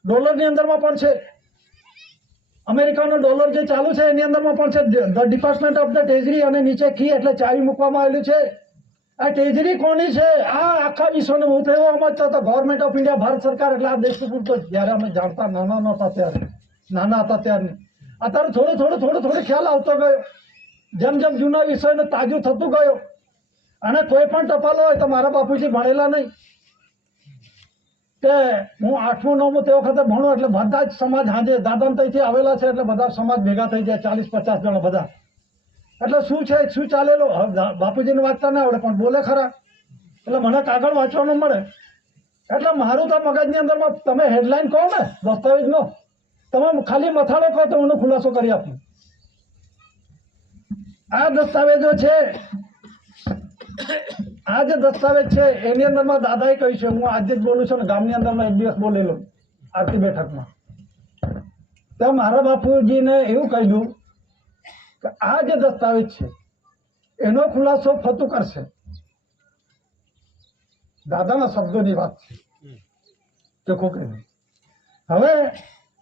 ડોલરની અંદરમાં પણ છે, અમેરિકાનો ડોલર જે ચાલુ છે એની અંદરમાં પણ છે the department of the treasury, અને નીચે કી એટલે ચાવી મૂકવામાં આવેલું છે. આ ટ્રેઝરી કોની છે? આ આખા વિશ્વને હું તો એવો સમજતો હતો ગવર્મેન્ટ ઓફ ઇન્ડિયા, ભારત સરકાર એટલે આ દેશ પૂરતો. જ્યારે અમે જાણતા નાના હતા ત્યારની. અત્યારે થોડો ખ્યાલ આવતો ગયો. જેમ જેમ જૂના વિષયને તાજું થતું ગયો. અને કોઈ પણ ટપાલો હોય તો મારા બાપુજી ભણેલા નહીં કે હું 8મું 9મું તે વખતે ભણું એટલે બધા જ સમાજ હાજે દાદા ત્યાંથી આવેલા છે એટલે બધા સમાજ ભેગા થઈ જાય 40-50 જણા બધા. એટલે શું છે શું ચાલેલું બાપુજીને વાંચતા ના આવડે પણ બોલે ખરા, એટલે મને કાગળ વાંચવાનું મળે. એટલે મારું તો મગજની અંદરમાં તમે હેડલાઇન કહો ને દસ્તાવેજનો, તમે ખાલી મથાળો કહો તો હું ખુલાસો કરી આપું. આ દસ્તાવેજો છે, આ જે દસ્તાવેજ છે એની અંદરમાં દાદાએ કહ્યું છે, હું આજે જ બોલું છું ને ગામની અંદરમાં એક દિવસ બોલેલો આરતી બેઠકમાં, તો મારા બાપુજીને એવું કહ્યું કે આ જે દસ્તાવેજ છે એનો ખુલાસો ફતું કરશે. દાદાના શબ્દોની વાત છે ચોખ્ખું કહે. હવે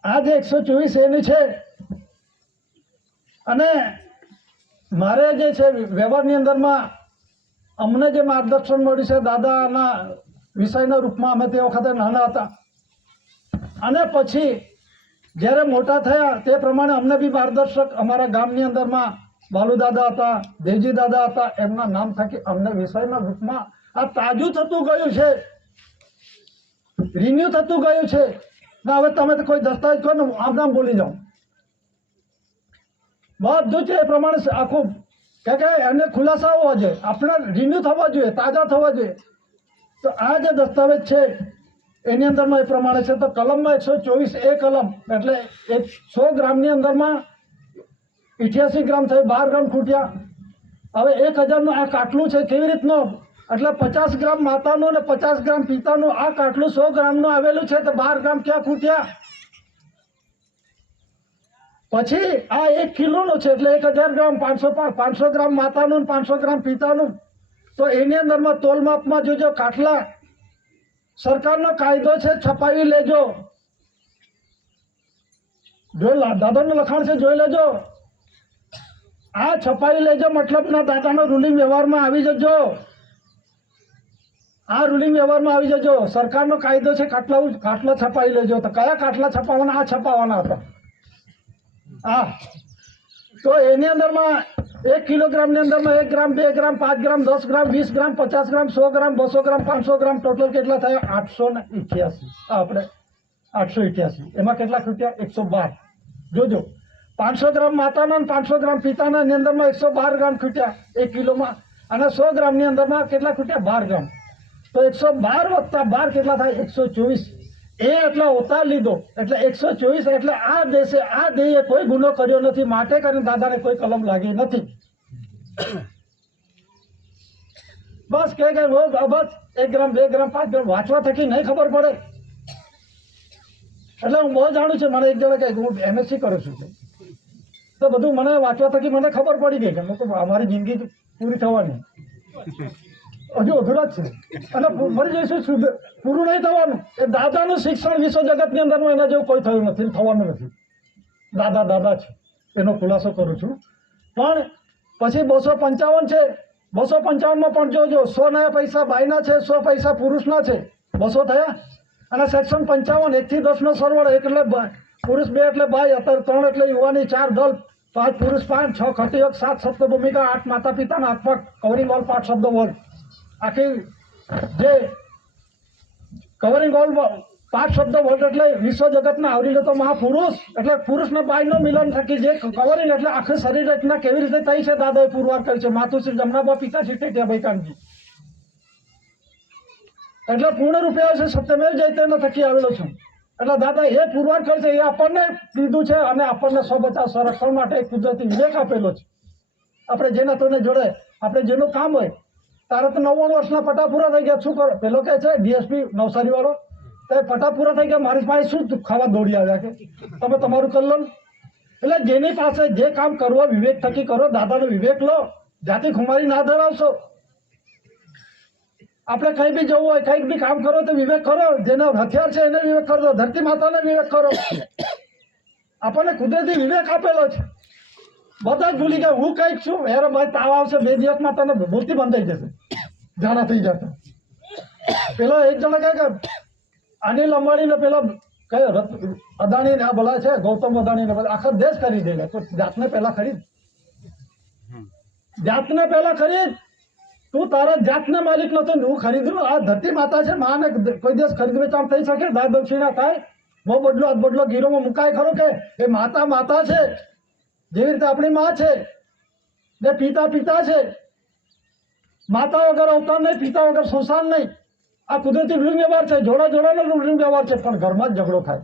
આ જે 124 એની છે, અને મારે જે છે વ્યવહારની અંદરમાં અમને જે માર્ગદર્શન મળ્યું છે દાદાના વિષયના રૂપમાં, અમે તે વખતે નાના હતા અને પછી જ્યારે મોટા થયા તે પ્રમાણે અમને બી માર્ગદર્શક અમારા ગામની અંદરમાં બાલુ દાદા હતા, દેવજી દાદા હતા, એમના નામ થકી અમને વિષયના રૂપમાં આ તાજું થતું ગયું છે, રિન્યુ થતું ગયું છે. ના હવે તમે તો કોઈ દસ્તાવેજ કહો ને આમ નામ બોલી જાઓ, બધું જ એ પ્રમાણે આખું કે એને ખુલાસા હોવા જોઈએ, આપણે રિન્યુ થવા જોઈએ, તાજા થવા જોઈએ. તો આ જે દસ્તાવેજ છે એની અંદરમાં એ પ્રમાણે છે. તો કલમમાં 124A કલમ એટલે 100 ગ્રામની અંદરમાં 88 ગ્રામ થયું, 12 ગ્રામ ખૂટ્યા. હવે 1000નું આ કાટલું છે કેવી રીતનું, એટલે 50 ગ્રામ માતાનું અને 50 ગ્રામ પિતાનું આ કાટલું 100 ગ્રામનું આવેલું છે, તો 12 ગ્રામ ક્યાં ખૂટ્યા. પછી આ 1 કિલોનું છે એટલે 1000 ગ્રામ, 500 ગ્રામ માતાનું 500 ગ્રામ પિતાનું. તો એની અંદરમાં તોલ માપમાં જોજો કાટલા, સરકારનો કાયદો છે છપાવી લેજો, જો દાદાનું લખાણ છે જોઈ લેજો, આ છપાવી લેજો, મતલબના દાદાનો રૂલિંગ વ્યવહારમાં આવી જજો, આ રૂલિંગ વ્યવહારમાં આવી જજો. સરકારનો કાયદો છે કાટલા છપાવી લેજો. તો કયા કાટલા છપાવવાના? આ છપાવવાના હતા. હા, તો એની અંદરમાં 1 કિલોગ્રામની અંદરમાં 1 ગ્રામ, 2 ગ્રામ, 5 ગ્રામ, 10 ગ્રામ, 20 ગ્રામ, 50 ગ્રામ, 100 ગ્રામ, 200 ગ્રામ, 500 ગ્રામ, ટોટલ કેટલા થયા? 888. આપણે 888. એમાં કેટલા ખૂટ્યા? 112. જોજો, 500 ગ્રામ માતાના 500 ગ્રામ પિતાના ની અંદરમાં 112 ગ્રામ ખૂટ્યા 1 કિલોમાં, અને 100 ગ્રામની અંદરમાં કેટલા ખૂટ્યા? 12 ગ્રામ. તો 112 વત્તા 12 કેટલા થાય? 124. એ એટલે અવતાર લીધો એટલે 124. એટલે આ દેશે, આ દેહે કોઈ ગુનો કર્યો નથી, માટે કરીને દાદાને કોઈ કલમ લાગી નથી. બસ કે બસ 1 ગ્રામ, 2 ગ્રામ, 5 ગ્રામ વાંચવા થકી નહીં ખબર પડે. એટલે હું બહુ જાણું છું. મને એક જણા કહે હું MSc કરું છું, તો બધું મને વાંચવા થકી મને ખબર પડી ગઈ કે અમારી જિંદગી પૂરી થવાની હજુ અધૂરા જ છે, અને મરી જઈશું, પૂરું નહીં થવાનું. એ દાદાનું શિક્ષણ વિશ્વ જગતની અંદરનું એના જેવું કોઈ થયું નથી, થવાનું નથી. દાદા છે એનો ખુલાસો કરું છું. પણ પછી 255 છે, 255માં પણ જોજો, 100 ના પૈસા બાઈના છે, 100 પૈસા પુરુષના છે, 200 થયા. અને સેક્શન 55 1 થી 10નો સરવાળો, 1 એટલે પુરુષ, 2 એટલે બાઈ, અત્યારે 3 એટલે યુવાની, 4 દલ, 5 પુરુષ, 5 6 ખટીયોગ, 7 શબ્દ ભૂમિકા, 8 માતા પિતાના હાથમાં કવરિંગ ઓલ, 5 શબ્દ વર્ગ. આખી જે કવરિંગ ઓલ 5 શબ્દ વર્ગ એટલે વિશ્વ જગતના આવરી લેતો મહાપુરુષ, એટલે પુરુષને બાઈનો મિલન થકી જે કવરિંગ એટલે આખું શરીર રચના કેવી રીતે થઈ છે દાદાએ પુરવાર કરી છે. માતુશ્રી જમનાબા, પિતાશ્રી ટેટિયા ભાઈકાનજી, એટલે પૂર્ણ રૂપે આવે છે, સત્યમેવ જયતેનો થકી આવેલો છું. એટલે દાદા એ પુરવાર કરે છે, એ આપણને દીધું છે, અને આપણને બચાવ સંરક્ષણ માટે કુદરતી વિવેક આપેલો છે. આપણે જેના તોને જોડે આપણે જેનું કામ હોય, તારે તો 99 વર્ષના પટા પૂરા થઈ ગયા, શું કરો? પેલો કહે છે DSP નવસારી વાળો, તો પટા પૂરા થઈ ગયા, મારી પાસે શું ખાવા દોડી આવ્યા કે તમે તમારું કરી લો. એટલે જેની પાસે જે કામ કરવો વિવેક થકી કરો, દાદાનો વિવેક લો, જાતિ ખુમારી ના ધરાવશો. આપણે કંઈ બી જવું હોય, કંઈક બી કામ કરો તો વિવેક કરો, જેનો હથિયાર છે એને વિવેક કરો, ધરતી માતાને વિવેક કરો. આપણને કુદરતી વિવેક આપેલો છે. બધા જ ભૂલી ગયા હું કંઈક છું, હેરો ભાઈ તાવ આવશે 2 દિવસમાં તને મૂર્તિ બંધાઈ જશે, જાણા થઈ જશે. પેલો એક જણા કહે કે અનિલ અંબાણીને પેલો કયો અદાણીને આ બોલાય છે, ગૌતમ અદાણીને આખા દેશ કરી દે. તો જાતને પહેલા ખરીદ, જાતને પહેલા ખરીદ. તું તારા જાતના માલિક નતો, હું ખરીદું. આ ધરતી માતા છે, માને કોઈ દિવસ ખરીદ વેચાણ થઈ શકે? દાદ દક્ષિણા થાય, બહુ બદલો હાથ બદલો ગીરોમાં મુકાય ખરો કે એ માતા છે? જેવી રીતે આપણી માં છે ને પિતા છે. માતા વગર અવતાર નહીં, પિતા વગર સંસાર નહીં. આ કુદરતી રૂલિંગ વ્યવહાર છે, જોડાનો રૂલિંગ વ્યવહાર છે. પણ ઘરમાં જ ઝઘડો થાય.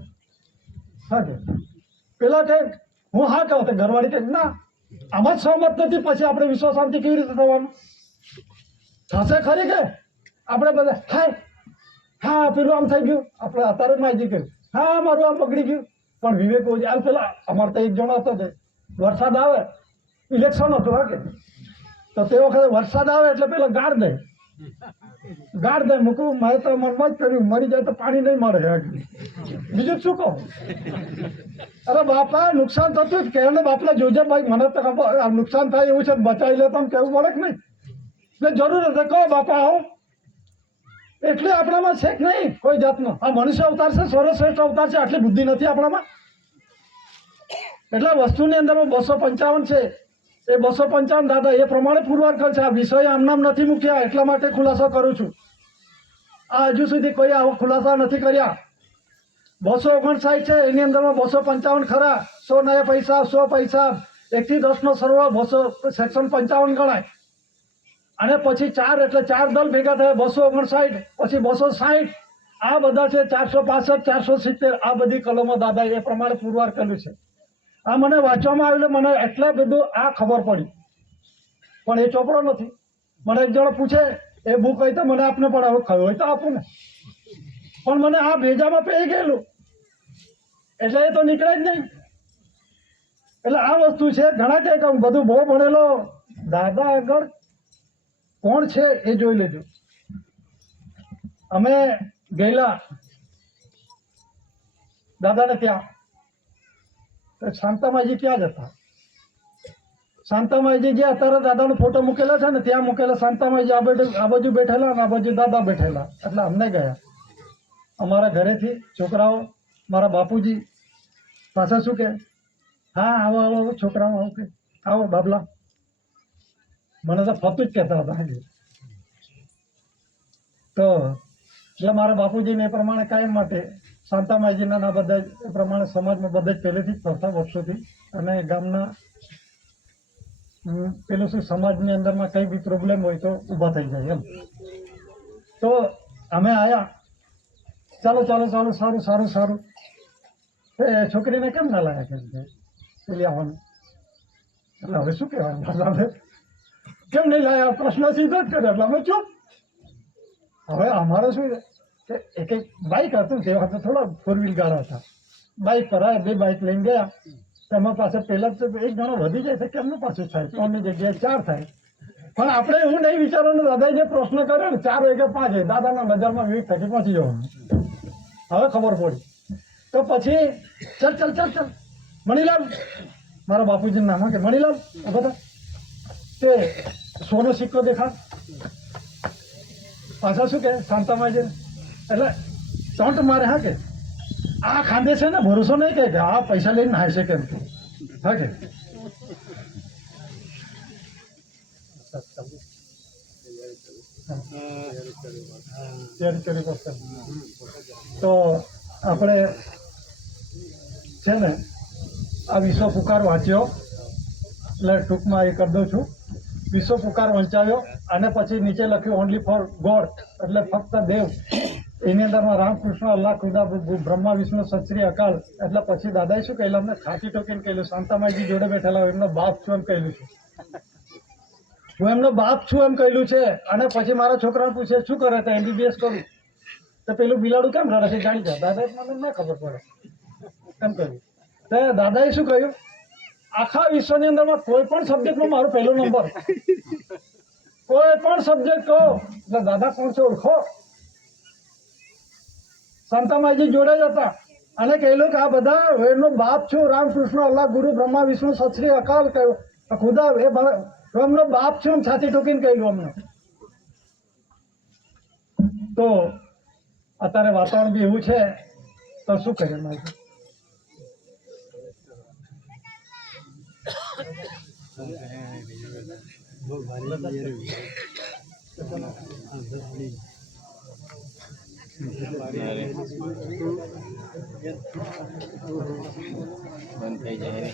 હા કે પેલા કે હું હા કહું, ઘરવાળી કે ના, આમાં જ સહમત નથી. પછી આપણે વિશ્વ શાંતિ કેવી રીતે થવાનું? થશે ખરી કે આપણે બધા હા પેલું આમ થઈ ગયું, આપણે અત્યારે માહિતી કર્યું, હા મારું આમ પકડી ગયું. પણ વિવેક હાલ પેલા અમારે તો એક જણો હતો, વરસાદ આવે, ઇલેક્શન હતું હા કે, તો તે વખતે વરસાદ આવે એટલે પેલો ગાળ દે મૂકવું. મારે તો મનમાં જ કર્યું, મરી જાય તો પાણી નહીં મળે, બીજું શું કહું? અરે બાપા નુકસાન થતું જ કે બાપલા જોજે ભાઈ, મને તો ખબર નુકસાન થાય એવું છે, બચાવી લે તો કેવું પડે કે નહીં? જરૂર હશે કહો બાપા આવો. એટલે આપણામાં છે કે નહીં કોઈ જાતનો? આ મનુષ્ય અવતાર છે, સર્વશ્રેષ્ઠ અવતાર છે, આટલી બુદ્ધિ નથી આપણામાં. એટલે વસ્તુની અંદરમાં 255 છે, એ 255 દાદા એ પ્રમાણે પુરવાર કરે છે. આ વિષય આમ નામ નથી મૂક્યા, એટલા માટે ખુલાસો કરું છું. આ હજુ સુધી કોઈ આવો ખુલાસા નથી કર્યા. 259 છે, એની અંદરમાં 255 ખરા, 100 નયા પૈસા, 100 પૈસા, 1 થી 10 નો સરવાળો 200, સેક્શન 55 ગણાય. અને પછી 4 એટલે 4 દળ ભેગા થયા 259, પછી 260, આ બધા છે 465, 470, આ બધી કલમો દાદા એ પ્રમાણે પુરવાર કર્યું છે. આ મને વાંચવામાં આવ્યું, મને એટલા બધું આ ખબર પડી, પણ એ ચોપડો નથી. મને એક જણો પૂછે એ બુક હોય તો મને આપને, પણ હવે ખબર હોય તો આપું ને, પણ મને આ ભેજામાં પડી ગયેલું એટલે એ તો નીકળે જ નહીં. એટલે આ વસ્તુ છે. ઘણા કે હું બધું બહુ ભણેલો, દાદા આગળ કોણ છે એ જોઈ લેજો. અમે ગયેલા દાદાને ત્યાં, શાંતામાજી ક્યાં જ હતા. શાંતામાજી જે અત્યારે દાદાનો ફોટો મૂકેલો છે ને ત્યાં મૂકેલા શાંતામાજી આ બાજુ બેઠેલા અને આ બાજુ દાદા બેઠેલા. એટલે અમને ગયા અમારા ઘરેથી છોકરાઓ, મારા બાપુજી પાછા શું કે, હા આવો આવો છોકરાઓ, આવો કે આવો બાબલા. મને તો ફતું જ કહેતા હતા. તો એટલે મારા બાપુજીને એ પ્રમાણે કાયમ માટે શાંતામાજીના બધા એ પ્રમાણે સમાજમાં બધા જ પહેલેથી જ ફરતા વર્ષોથી. અને ગામના પેલું શું સમાજની અંદરમાં કંઈ બી પ્રોબ્લેમ હોય તો ઊભા થઈ જાય એમ. તો અમે આવ્યા, ચાલો ચાલો ચાલો, સારું સારું સારું. એ છોકરીને કેમ ના લાયા કે પેલી આવવાનું, એટલે હવે શું કહેવાય, કેમ નહીં લાયા, પ્રશ્ન સીધો જ કર્યો. એટલે અમે ચૂપ. હવે અમારે શું છે કે એક બાઇક હતું, તે વખતે થોડા 4 વ્હીલ ગાડા હતા. બાઇક પર આવ્યા, 2 બાઇક લઈને ગયા. તેમાં પાસે પહેલા તો એક જણો વધી જાય છે, કેમનું પાછું થાય, 3ની જગ્યાએ 4 થાય. પણ આપણે એવું નહીં વિચારવાનું, દાદાએ જે પ્રશ્ન કર્યો ને 4 હોય કે 5 હોય, દાદાના નજરમાં વિવેક થકી પહોંચી જવાનું. હવે ખબર પડી. તો પછી ચલ ચલ ચલ ચલ મણીલાલ, મારા બાપુજીનું નામ કે મણીલાલ, બધા તે સોનો સિક્કો દેખાડ. પાછા શું કે શાંતામાજી, એટલે ટોન્ટ મારે. હા કે આ ખાંદે છે ને, ભરોસો નહીં કે આ પૈસા લઈને નાય છે કેમ કે. હા કે તો આપણે છે ને આ વિશ્વ પુકાર વાંચ્યો, એટલે ટૂંકમાં એ કરી દઉં છું. વિશ્વ પુકાર વંચાવ્યો અને પછી નીચે લખ્યું ઓનલી ફોર ગોડ, એટલે ફક્ત દેવ. એની અંદરમાં રામકૃષ્ણ, અલ્લાહ, ખુદા, બ્રહ્મા, વિષ્ણુ, સત શ્રી અકાલ. એટલે પછી દાદાએ શું કહેલું, અમને ખાંચી ટોકીને કહેલું, શાંતામાજી જોડે બેઠેલા હોય એમનો બાપ છું એમ કહેલું છે. હું એમનો બાપ છું એમ કહેલું છે. અને પછી મારા છોકરાને પૂછે શું કરે તો MBBS કરું. તો પેલું બિલાડું કેમ રડે છે જાણી જાય. દાદાએ મને ના ખબર પડે એમ કહ્યું. તો દાદાએ શું કહ્યું, આખા વિશ્વની અંદરમાં કોઈ પણ સબ્જેક્ટમાં મારો પહેલો નંબર, કોઈ પણ સબ્જેક્ટ કહો એટલે દાદા કોણ છે ઓળખો. શાંતામાજી જોડે જ હતા અને કહેલું કે આ બધા એમનો બાપ છું, રામકૃષ્ણ, અલ્લાહ, ગુરુ, બ્રહ્મા, વિષ્ણુ, સત શ્રી અકાલ કહ્યું, ખુદા, એ એમનો બાપ છું એમ છાતી ઠોકીને કહેલું અમને. તો અત્યારે વાતાવરણ બી એવું છે તો શું કરીએ મારે. બંધ થઈ જાય.